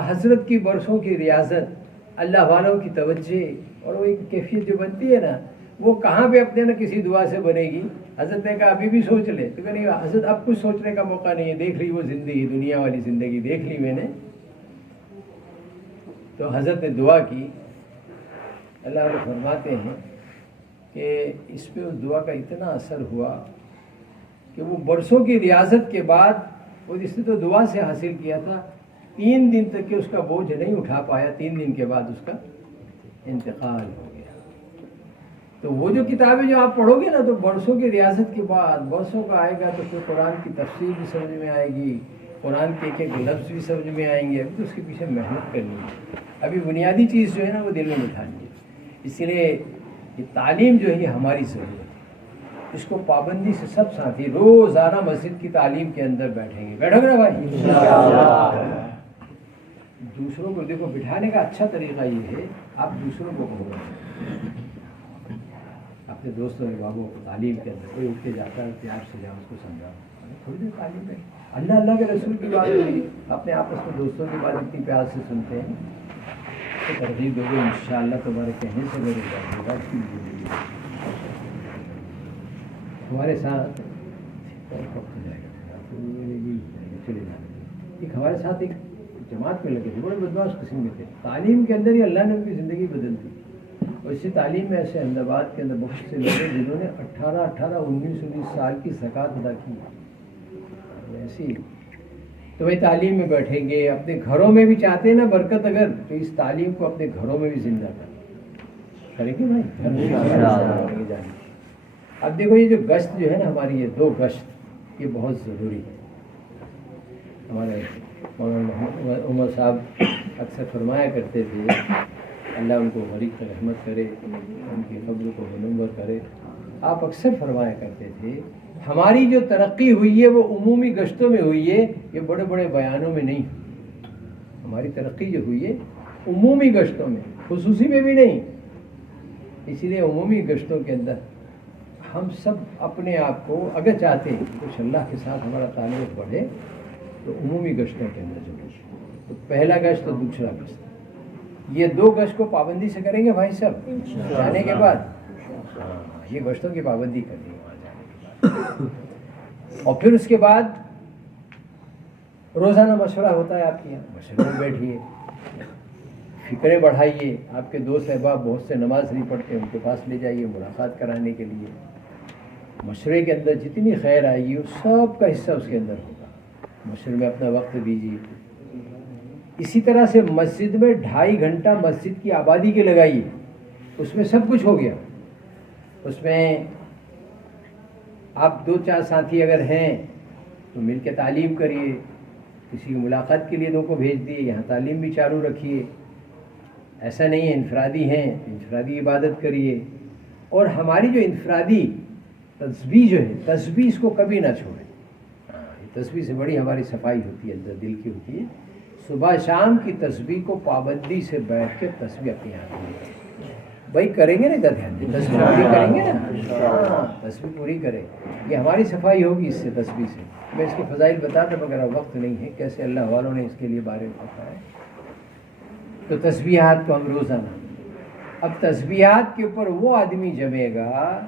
حضرت کی برسوں کی ریاضت، اللہ والوں کی توجہ، اور وہ ایک کیفیت جو بنتی ہے نا وہ کہاں پہ اپنے نہ کسی دعا سے بنے گی۔ حضرت نے کہا ابھی بھی سوچ لے، تو کہ نہیں حضرت اب کچھ سوچنے کا موقع نہیں ہے، دیکھ لی وہ زندگی، دنیا والی زندگی دیکھ لی میں نے۔ تو حضرت نے دعا کی۔ اللہ علیہ فرماتے ہیں کہ اس پہ اس دعا کا اتنا اثر ہوا کہ وہ برسوں کی ریاضت کے بعد، اور اس نے تو دعا سے حاصل کیا تھا، 3 دن تک کہ اس کا بوجھ نہیں اٹھا پایا، 3 دن کے بعد اس کا انتقال ہو گیا۔ تو وہ جو کتابیں جو آپ پڑھو گے نا تو برسوں کی ریاضت کے بعد، برسوں کا آئے گا تو پھر قرآن کی تفسیر بھی سمجھ میں آئے گی، قرآن کے ایک لفظ بھی سمجھ میں آئیں گے۔ ابھی تو اس کے پیچھے محنت کرنی ہے، ابھی بنیادی چیز جو ہے نا وہ دل میں بٹھانی ہے۔ اس لیے یہ تعلیم جو ہے یہ ہماری ضرورت ہے، اس کو پابندی سے سب ساتھی روزانہ مسجد کی تعلیم کے اندر بیٹھیں گے۔ بیٹھو گے نا بھائی؟ دوسروں کو دیکھو بٹھانے کا اچھا طریقہ یہ ہے، آپ دوسروں کو کہو، اپنے دوستوں احبابوں کو تعلیم کے اندر کوئی اٹھ کے جاتا ہے پیار سے جاؤ، اس کو سمجھاؤ، تھوڑی دیر تعلیم کریں. اللہ اللہ کے رسول کی بات ہوئی, اپنے آپس میں دوستوں کی بات اتنی پیار سے سنتے ہیں تو ترغیب دو گے انشاءاللہ تمہارے کہنے سے میرے ہوگا اس کی زندگی ہمارے ساتھ وقت ہو جائے گا چلے جانا. ایک ہمارے ساتھ ایک جماعت میں لگے تھے, بڑے بدماش قسم کے تھے. تعلیم کے اندر ہی اللہ نے ان کی زندگی بدل دی. اور اسی تعلیم میں ایسے احمد آباد کے اندر بہت سے لوگ جنہوں نے 18 19 سال کی زکوٰۃ ادا کی. ایسی تو بھائی تعلیم میں بیٹھیں گے, اپنے گھروں میں بھی چاہتے ہیں نا برکت, اگر تو اس تعلیم کو اپنے گھروں میں بھی زندہ کریں گے بھائی. اب دیکھو یہ جو گشت جو ہے نا ہماری, یہ 2 گشت یہ بہت ضروری ہے. ہمارے مولانا محمد عمر صاحب اکثر فرمایا کرتے تھے, اللہ ان کو غریق رحمت کرے, ان کی قبر کو منور کرے. آپ اکثر فرمایا کرتے تھے ہماری جو ترقی ہوئی ہے وہ عمومی گشتوں میں ہوئی ہے, یہ بڑے بڑے بیانوں میں نہیں. ہماری ترقی جو ہوئی ہے عمومی گشتوں میں, خصوصی میں بھی نہیں. اسی لیے عمومی گشتوں کے اندر ہم سب اپنے آپ کو اگر چاہتے ہیں کچھ اللہ کے ساتھ ہمارا تعلق بڑھے تو عمومی گشتوں کے اندر ضرور. تو پہلا گشت اور دوسرا گشت, یہ 2 گشت کو پابندی سے کریں گے بھائی صاحب جانے کے بعد. یہ گشتوں کی پابندی کرنی ہے وہاں جانے کے بعد. اور پھر اس کے بعد روزانہ مشورہ ہوتا ہے آپ کے یہاں, مشورے میں بیٹھیے, فکریں بڑھائیے. آپ کے دوست احباب بہت سے نماز نہیں پڑھتے, ان کے پاس لے جائیے ملاقات کرانے کے لیے. مشورے کے اندر جتنی خیر آئے گی وہ سب کا حصہ اس کے اندر ہوگا. مشورے میں اپنا وقت دیجیے. اسی طرح سے مسجد میں 2.5 گھنٹہ مسجد کی آبادی کے لگائیے, اس میں سب کچھ ہو گیا. اس میں آپ 2-4 ساتھی اگر ہیں تو مل کے تعلیم کریے, کسی کی ملاقات کے لیے 2 کو بھیج دیے, یہاں تعلیم بھی چالو رکھیے. ایسا نہیں ہے انفرادی ہیں انفرادی عبادت کریے. اور ہماری جو انفرادی تسبیح جو ہے, تسبیح اس کو کبھی نہ چھوڑیں. تسبیح سے بڑی ہماری صفائی ہوتی ہے, اندر دل کی ہوتی ہے. صبح شام کی تسبیح کو پابندی سے بیٹھ کے تسبیح اپنی ہاتھ میں بھائی کریں گے نا, ادھر دھیان دیں, تسبیح پوری کریں گے نا, تسبیح پوری کریں. یہ ہماری صفائی ہوگی اس سے, تسبیح سے. میں اس کے فضائل بتاتا مگر وقت نہیں ہے, کیسے اللہ والوں نے اس کے لیے بارے میں بتایا. تو تسبیحات کو ہم روزانہ, اب تسبیحات کے اوپر وہ آدمی جمے گا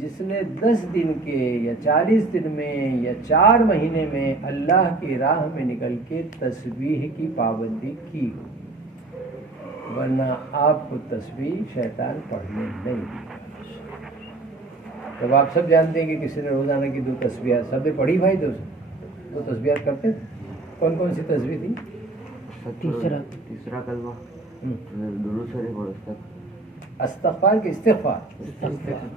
جس نے 10 دن کے یا 40 دن میں یا 4 مہینے میں اللہ کی راہ میں نکل کے تسبیح کی پابندی کی. ورنہ آپ کو تسبیح شیطان پڑھنے نہیں دی. جب آپ سب جانتے ہیں کہ کسی نے روزانہ کی 2 تسبیحات سب نے پڑھی بھائی, 2 تسبیحات کرتے تھے. کون کون سی تسبیح تھی؟ تیسرا کلمہ, درود شریف اور استغفار کے استغفار.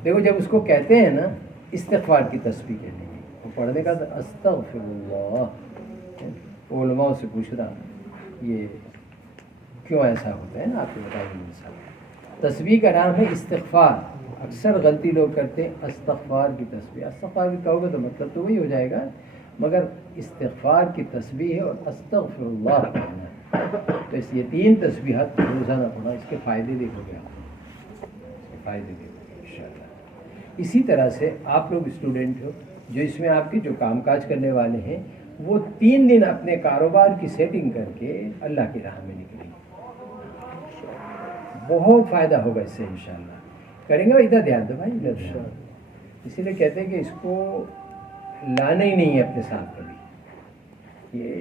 دیکھو جب اس کو کہتے ہیں نا استغفار کی تسبیح کہتے ہیں, وہ پڑھنے کا استغفر اللہ. علماء سے پوچھ رہا یہ کیوں ایسا ہوتا ہے نا, آپ کو بتائیے. تسبیح کا نام ہے استغفار. اکثر غلطی لوگ کرتے ہیں استغفار کی تسبیح. استغفار بھی کہو گے تو مطلب تو وہی ہو جائے گا, مگر استغفار کی تسبیح ہے اور استغفر اللہ کہنا ہے. تو اس یہ 3 تسبیحات روزانہ پڑھا, اس کے فائدے دیکھو گے آپ, فائدے دیکھو گے انشاءاللہ. اسی طرح سے آپ لوگ اسٹوڈنٹ ہو جو اس میں آپ کے جو کام کاج کرنے والے ہیں, وہ 3 دن اپنے کاروبار کی سیٹنگ کر کے اللہ کی راہ میں نکلیں گے. بہت فائدہ ہوگا اس سے انشاءاللہ. کریں گے بھائی, ادھر دھیان دو بھائی, ادھر. اسی لیے کہتے ہیں کہ اس کو لانا ہی نہیں ہے اپنے ساتھ کبھی. یہ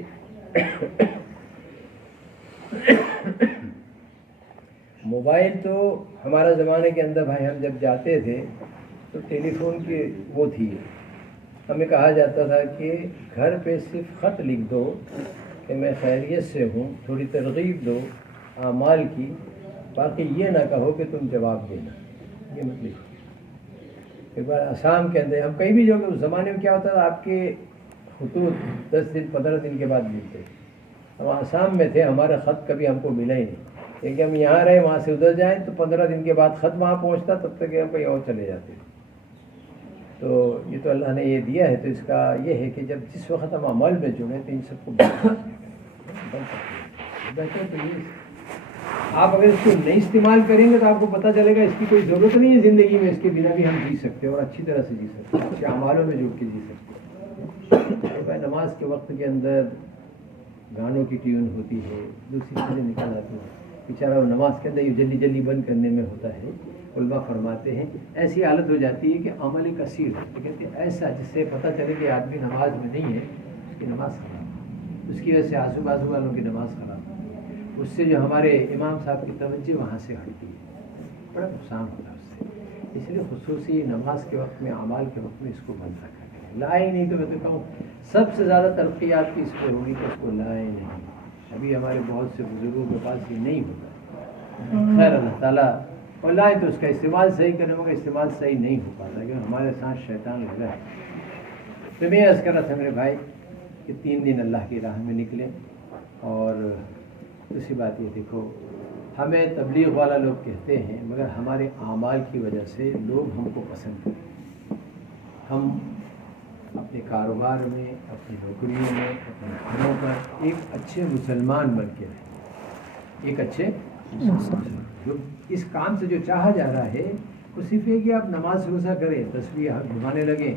موبائل تو ہمارا زمانے کے اندر بھائی, ہم جب جاتے تھے تو ٹیلی فون کی وہ تھی, ہمیں کہا جاتا تھا کہ گھر پہ صرف خط لکھ دو کہ میں خیریت سے ہوں, تھوڑی ترغیب دو اعمال کی, باقی یہ نہ کہو کہ تم جواب دینا. یہ مطلب ایک بار آسام کے اندر ہم کہیں بھی جو, اس زمانے میں کیا ہوتا تھا آپ کے خطوط 10 دن 15 دن کے بعد ملتے. ہم آسام میں تھے, ہمارا خط کبھی ہم کو ملا ہی نہیں. لیکن ہم یہاں رہے, وہاں سے ادھر جائیں تو 15 دن کے بعد خط وہاں پہنچتا, تب تک ہم کہیں اور چلے جاتے. تو یہ تو اللہ نے یہ دیا ہے, تو اس کا یہ ہے کہ جب جس وقت ہم عمل میں جڑیں تو ان سب کو بہتر تو یہ آپ اگر اس کو نہیں استعمال کریں گے تو آپ کو پتہ چلے گا اس کی کوئی ضرورت نہیں ہے زندگی میں, اس کے بنا بھی ہم جی سکتے ہیں اور اچھی طرح سے جی سکتے ہیں, اچھے اعمالوں میں جڑ کے جی سکتے ہیں. نماز کے وقت کے اندر گانوں کی ٹیون ہوتی ہے، دوسری چیزیں نکل آتی ہیں، بیچارہ وہ نماز کے اندر یہ جلدی جلدی بند کرنے میں ہوتا ہے. علماء فرماتے ہیں ایسی حالت ہو جاتی ہے کہ عمل کثیر ہے، کہتے ہیں ایسا جس سے پتہ چلے کہ آدمی نماز میں نہیں ہے، اس کی نماز خراب، اس کی وجہ سے آزو بازو والوں کی نماز خراب، اس سے جو ہمارے امام صاحب کی توجہ وہاں سے ہٹتی ہے، بڑا نقصان ہوتا ہے اس سے. اس لیے خصوصی نماز کے وقت میں، اعمال کے وقت میں اس کو بند رکھا کریں. لائے نہیں تو میں تو کہوں سب سے زیادہ ترقیات کی اس پہ ہوگی کہ اس کو لائے نہیں. ابھی ہمارے بہت سے بزرگوں کے پاس یہ نہیں ہوتا. خیر اللہ تعالیٰ، اور لائے تو اس کا استعمال صحیح کرنے مگر استعمال صحیح نہیں ہو پاتا کہ ہمارے ساتھ شیطان لگا ہے. تو میں عرض کر رہا تھا میرے بھائی کہ 3 دن اللہ کی راہ میں نکلے. اور دوسری بات یہ دیکھو، ہمیں تبلیغ والا لوگ کہتے ہیں مگر ہمارے اعمال کی وجہ سے لوگ ہم کو پسند کریں. ہم اپنے کاروبار میں، اپنی نوکریوں میں، اپنے گھروں پر ایک اچھے مسلمان بن کے رہیں، ایک اچھے جو اس کام سے جو چاہا جا رہا ہے وہ صرف یہ کہ آپ نماز روزہ کریں، تسبیح گھمانے لگیں،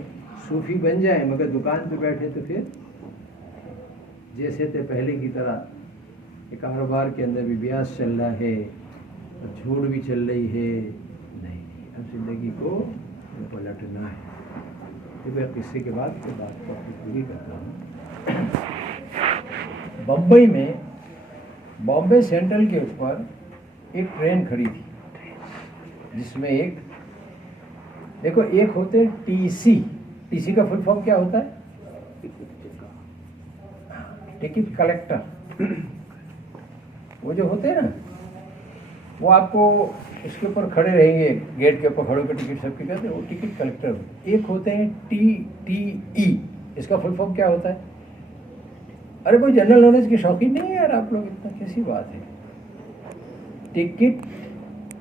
صوفی بن جائیں، مگر دکان پہ بیٹھے تو پھر جیسے تھے پہلے کی طرح کاروبار کے اندر بھی بیاس چل رہا ہے اور جھوٹ بھی چل رہی ہے. نہیں، اب زندگی کو پلٹنا ہے. پھر قصے کے بعد پھر بات کو اپنی پوری کرتا ہوں. بمبئی میں بامبے سینٹرل کے اوپر ایک ٹرین کھڑی تھی جس میں ایک دیکھو، ایک ہوتے ٹی سی کا فل فارم کیا ہوتا ہے؟ Ticket collector. وہ جو ہوتے ہیں نا وہ آپ کو اس کے اوپر کھڑے رہیں گے، گیٹ کے اوپر کھڑے ہو کے ٹکٹ سب کے کہتے ہیں، وہ ٹکٹ کلیکٹر. ایک ہوتے ہیں ٹی، اس کا فل فارم کیا ہوتا ہے؟ ارے کوئی جنرل نالج کی شوقین نہیں ہے یار آپ لوگ، اتنا کیسی بات ہے. ٹکٹ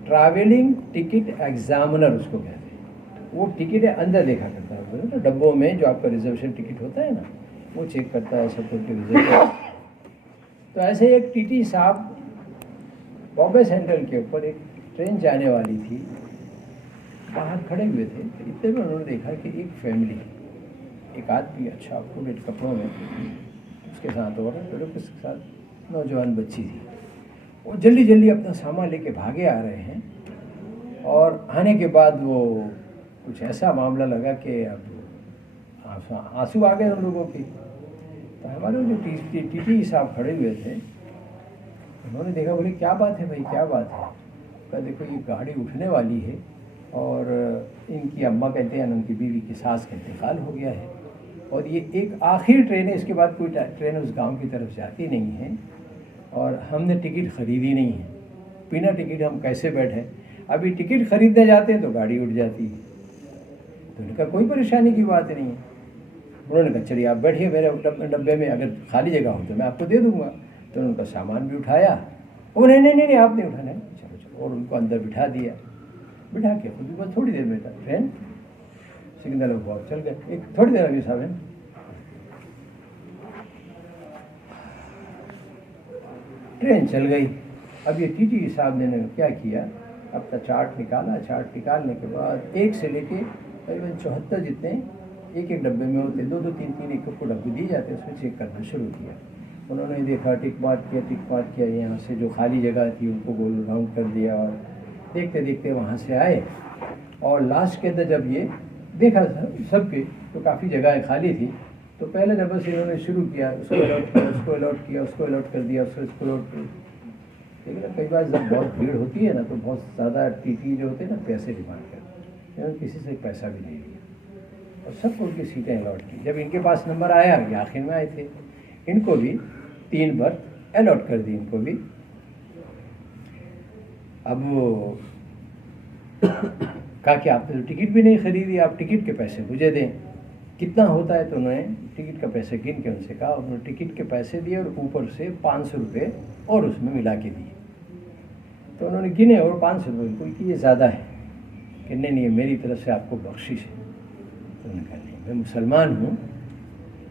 ٹریولنگ ٹکٹ ایگزامنر اس کو کہتے ہیں. وہ ٹکٹ اندر دیکھا کرتا ہے ڈبوں میں، جو آپ کا ریزرویشن ٹکٹ ہوتا ہے نا وہ چیک کرتا ہے سب کے ریزرویشن. تو ایسے ایک ٹی صاحب بامبے سینٹرل کے اوپر ایک ٹرین جانے والی تھی، باہر کھڑے ہوئے تھے. اتنے میں انہوں نے دیکھا کہ ایک فیملی، ایک آدمی اچھا پورے کپڑوں میں، اس کے ساتھ اور اس کے ساتھ نوجوان بچی تھی. وہ جلدی جلدی اپنا سامان لے کے بھاگے آ رہے ہیں. اور آنے کے بعد وہ کچھ ایسا معاملہ لگا کہ اب آنسو آ گئے ان لوگوں کی. تو ہمارے جو ٹی صاحب کھڑے ہوئے تھے انہوں نے دیکھا، بولے کیا بات ہے بھائی، کیا بات ہے؟ کہا دیکھو یہ گاڑی اٹھنے والی ہے اور ان کی اماں کہتے ہیں ان کی بیوی کی ساس کا انتقال ہو گیا ہے، اور یہ ایک آخری ٹرین ہے، اس کے بعد کوئی ٹرین اس گاؤں کی طرف جاتی نہیں ہے، اور ہم نے ٹکٹ خریدی نہیں ہے. بنا ٹکٹ ہم کیسے بیٹھیں؟ ابھی ٹکٹ خریدنے جاتے ہیں تو گاڑی اٹھ جاتی ہے. تو ان کا کوئی پریشانی کی بات نہیں ہے. انہوں نے کہا چلیے آپ بیٹھیے میرے ڈبے میں، اگر خالی جگہ ہو تو میں آپ کو دے دوں گا. تو انہوں نے کا سامان بھی اٹھایا. وہ نہیں آپ نہیں اٹھانا. چلو اور ان کو اندر بٹھا دیا. بٹھا کے خود بھی بس تھوڑی دیر میں تھا ٹرین سگنل ہوا چل گئے. ایک تھوڑی دیر ابھی صاحب ٹرین چل گئی. اب یہ ٹی صاحب نے کیا کیا، اپنا چارٹ نکالا. چارٹ نکالنے کے بعد 1 سے لے کے تقریباً 74 جتنے ایک ڈبے میں ہوتے، 2 3 ایک کو ڈبے دیے جاتے، اس میں چیک کرنا شروع کیا. انہوں نے دیکھا، ٹک مارک کیا، یہاں سے جو خالی جگہ تھی ان کو گول راؤنڈ کر دیا، اور دیکھتے دیکھتے وہاں سے آئے. اور لاسٹ کے اندر جب یہ دیکھا سب کے تو کافی جگہیں خالی تھی، تو پہلے ڈبے سے انہوں نے شروع کیا، اس کو الاٹ کیا، اس کو الاٹ کیا، اس کو الاٹ کر دیا، اس کو الاٹ کیا. لیکن کئی بار جب بہت بھیڑ ہوتی ہے نا تو بہت زیادہ ٹی جو ہوتے ہیں نا پیسے ڈیمانڈ کرتے ہیں. کسی سے پیسہ بھی نہیں لیا اور سب کو ان کی سیٹیں الاٹ کی. جب ان کے پاس نمبر آیا، یہ آخر میں آئے تھے، ان کو بھی 3 برتھ الاٹ کر دی. ان کو بھی اب وہ کہا کہ آپ نے ٹکٹ بھی نہیں خریدی، آپ ٹکٹ کے پیسے مجھے دیں. کتنا ہوتا ہے؟ تو انہوں نے ٹکٹ کا پیسے گن کے ان سے کہا. انہوں نے ٹکٹ کے پیسے دیے اور اوپر سے 500 روپے اور اس میں ملا کے دیے. تو انہوں نے گنے اور 500 روپے کوئی کہ یہ زیادہ ہے، کہ نہیں یہ میری طرف سے آپ کو بخشش ہے. تو انہوں نے کہا نہیں، میں مسلمان ہوں،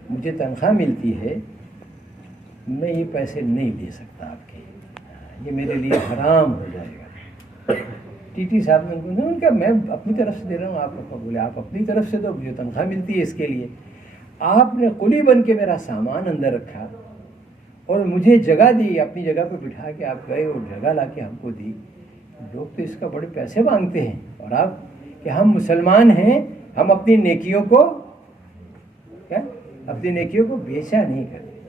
مجھے تنخواہ ملتی ہے، میں یہ پیسے نہیں دے سکتا آپ کے، یہ میرے لیے حرام ہو جائے گا. ٹی صاحب نے ان کا میں اپنی طرف سے دے رہا ہوں. آپ کو بولے آپ اپنی طرف سے دو، مجھے تنخواہ ملتی ہے اس کے لیے. آپ نے قلی بن کے میرا سامان اندر رکھا اور مجھے جگہ دی، اپنی جگہ پہ بٹھا کے آپ گئے اور جگہ لا کے ہم کو دی. لوگ تو اس کا بڑے پیسے مانگتے ہیں، اور آپ کہ ہم مسلمان ہیں، ہم اپنی نیکیوں کو کیا اپنی نیکیوں کو بیچا نہیں کرتے.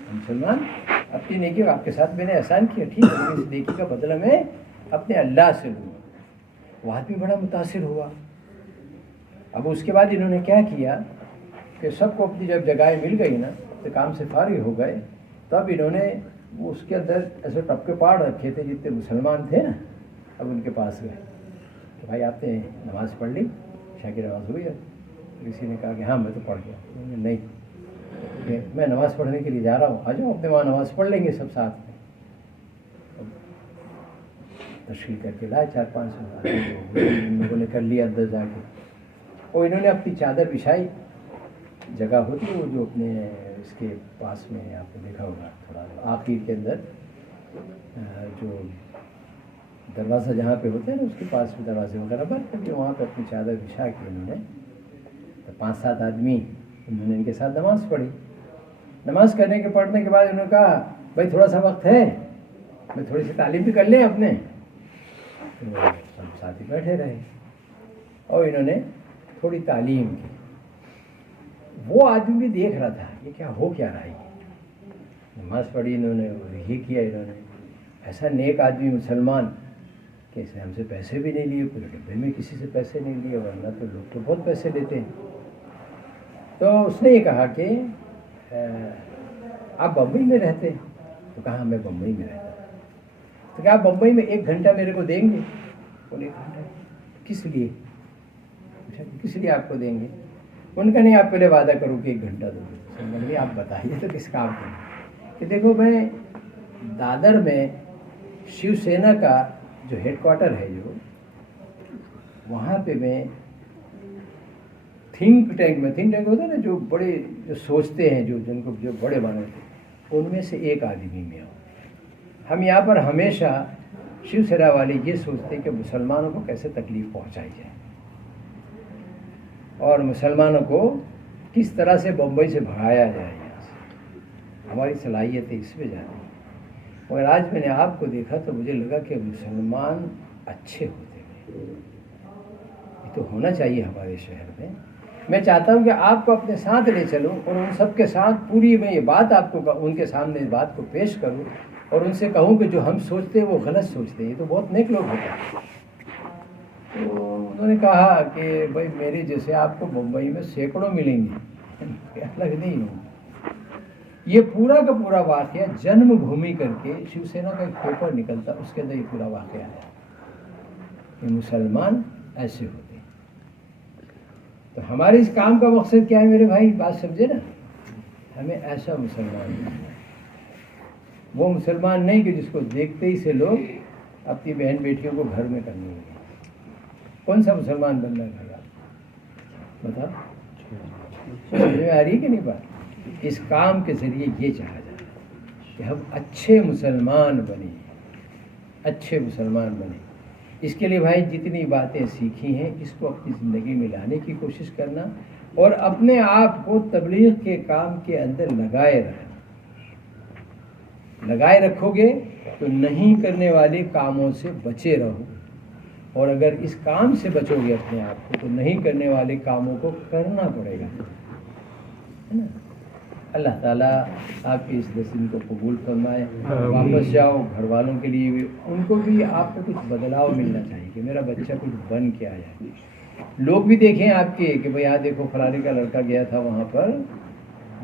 ہم مسلمان اپنی نیکیوں، آپ کے ساتھ میں نے احسان کیا، ٹھیک ہے، اس نیکی کا بدلہ میں اپنے اللہ سے لوں. وہ آدمی بڑا متاثر ہوا. اب اس کے بعد انہوں نے کیا کیا کہ سب کو اپنی جب جگہیں مل گئی نا تو کام سے فارغ ہو گئے، تب انہوں نے وہ اس کے اندر ایسے ٹپ کے پاڑ رکھے تھے جتنے مسلمان تھے نا. اب ان کے پاس گئے کہ بھائی آپ نے نماز پڑھ لی، عشاء کی نماز ہوئی ہے؟ کسی نے کہا کہ ہاں میں تو پڑھ گیا. انہوں نے نہیں کہ میں نماز پڑھنے کے لیے جا رہا ہوں، آ جاؤ اپنے وہاں نماز پڑھ لیں گے سب ساتھ میں. تشکیل کر کے لائے 400-500 ان لوگوں نے کر لیا اندر جا کے. اور انہوں نے اپنی چادر بچھائی. جگہ ہوتی ہے وہ جو اپنے اس کے پاس میں آپ نے دیکھا ہوگا تھوڑا آخر کے اندر جو دروازہ جہاں پہ ہوتے ہیں نا اس کے پاس میں دروازے وغیرہ بند کر کے وہاں پہ اپنی چادر بچھا کے انہوں نے 5-7 آدمی انہوں نے ان کے ساتھ نماز پڑھی. نماز پڑھنے کے بعد انہوں نے کہا بھائی تھوڑا سا وقت ہے، میں تھوڑی سی تعلیم بھی کر لیں اپنے. تو سب ساتھی بیٹھے رہے اور انہوں نے تھوڑی تعلیم کی. وہ آدمی بھی دیکھ رہا تھا یہ کیا ہو کیا رہا ہے. نماز پڑھی انہوں نے، یہ کیا انہوں نے. ایسا نیک آدمی مسلمان کہ اس نے ہم سے پیسے بھی نہیں لیے، کوئی ڈبے میں کسی سے پیسے نہیں لیے، ورنہ تو لوگ تو بہت پیسے لیتے ہیں. تو اس نے یہ کہا کہ آپ بمبئی میں رہتے ہیں؟ تو کہا میں بمبئی میں رہتا ہوں. تو کیا آپ بمبئی میں 1 گھنٹہ میرے کو دیں گے؟ بولے 1 گھنٹہ کس لیے؟ کس لیے آپ کو دیں گے؟ ان کا نہیں، آپ پہلے وعدہ کرو کہ 1 گھنٹہ دو گے. نہیں آپ بتائیے تو کس کام کے؟ کہ دیکھو میں دادر میں شیو سینا کا جو ہیڈ کوارٹر ہے جو وہاں پہ میں تھنک ٹینک ہوتا ہے نا جو بڑے جو سوچتے ہیں جن کو جو بڑے بناتے ہیں ان میں سے ایک آدمی میں ہوں. ہم یہاں پر ہمیشہ شیو سینا والے یہ سوچتے ہیں کہ مسلمانوں کو کیسے تکلیف پہنچائی جائے اور مسلمانوں کو کس طرح سے بمبئی سے بھگایا جائے. یہاں سے ہماری صلاحیتیں اس میں جاتی ہیں. مگر آج میں نے آپ کو دیکھا تو مجھے لگا کہ مسلمان اچھے ہوتے ہیں. یہ تو ہونا چاہیے ہمارے شہر میں. میں چاہتا ہوں کہ آپ کو اپنے ساتھ لے چلوں اور ان سب کے ساتھ پوری میں یہ بات آپ کو ان کے سامنے اس بات کو پیش کروں اور ان سے کہوں کہ جو ہم سوچتے ہیں وہ غلط سوچتے ہیں. یہ تو بہت نیک لوگ ہوتے ہیں. تو انہوں نے کہا کہ بھائی میرے جیسے آپ کو بمبئی میں سینکڑوں ملیں گے، الگ نہیں ہوں. یہ پورا کا پورا واقعہ جنم بھومی کر کے شیو سینا کا ایک پیپر نکلتا، اس کے اندر یہ پورا واقعہ ہے کہ مسلمان ایسے ہوتے. تو ہمارے اس کام کا مقصد کیا ہے میرے بھائی؟ بات سمجھے نا، ہمیں ایسا مسلمان نہیں، وہ مسلمان نہیں کہ جس کو دیکھتے ہی سے لوگ اپنی بہن بیٹیوں کو گھر میں کرنے لگے. کون سا مسلمان بننا ہے بتا؟ سمجھ میں آ رہی کہ نہیں بات؟ اس کام کے ذریعے یہ چاہا جاتا ہے کہ ہم اچھے مسلمان بنیں، اچھے مسلمان بنیں. اس کے لیے بھائی جتنی باتیں سیکھی ہیں اس کو اپنی زندگی میں لانے کی کوشش کرنا اور اپنے آپ کو تبلیغ کے کام کے اندر لگائے رکھو گے تو نہیں کرنے والے کاموں سے بچے رہو. اور اگر اس کام سے بچو گے اپنے آپ کو تو نہیں کرنے والے کاموں کو کرنا پڑے گا، ہے نا. اللہ تعالیٰ آپ کے اس دسن کو قبول فرمائے. واپس جاؤ گھر والوں کے لیے بھی، ان کو بھی آپ کو کچھ بدلاؤ ملنا چاہیے کہ میرا بچہ کچھ بن کے آیا. لوگ بھی دیکھیں آپ کے کہ بھئی یہاں دیکھو فلانے کا لڑکا گیا تھا وہاں پر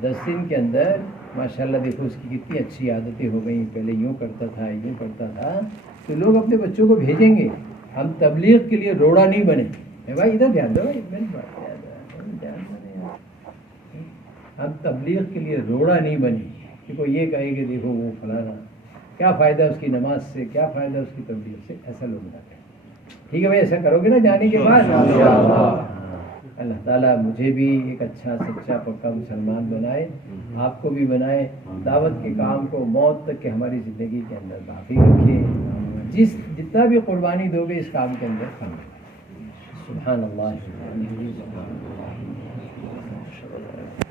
10 دن کے اندر ماشاءاللہ دیکھو اس کی کتنی اچھی عادتیں ہو گئیں، پہلے یوں کرتا تھا. تو لوگ اپنے بچوں کو بھیجیں گے. ہم تبلیغ کے لیے روڑا نہیں بنے. بھائی ادھر دھیان دو بھائی، ہم تبلیغ کے لیے روڑا نہیں بنے کہ کوئی یہ کہے کہ دیکھو وہ فلانا، کیا فائدہ اس کی نماز سے، کیا فائدہ اس کی تبلیغ سے. ایسا لوگ نہ کریں. ٹھیک ہے بھائی، ایسا کرو گے نا جانے کے بعد. اللہ تعالیٰ مجھے بھی ایک اچھا سچا پکا مسلمان بنائے، آپ کو بھی بنائے. دعوت کے کام کو موت تک کے ہماری زندگی کے اندر باقی رکھے. جتنا بھی قربانی دو گے اس کام کے اندر کام. سبحان اللہ. سے بنایا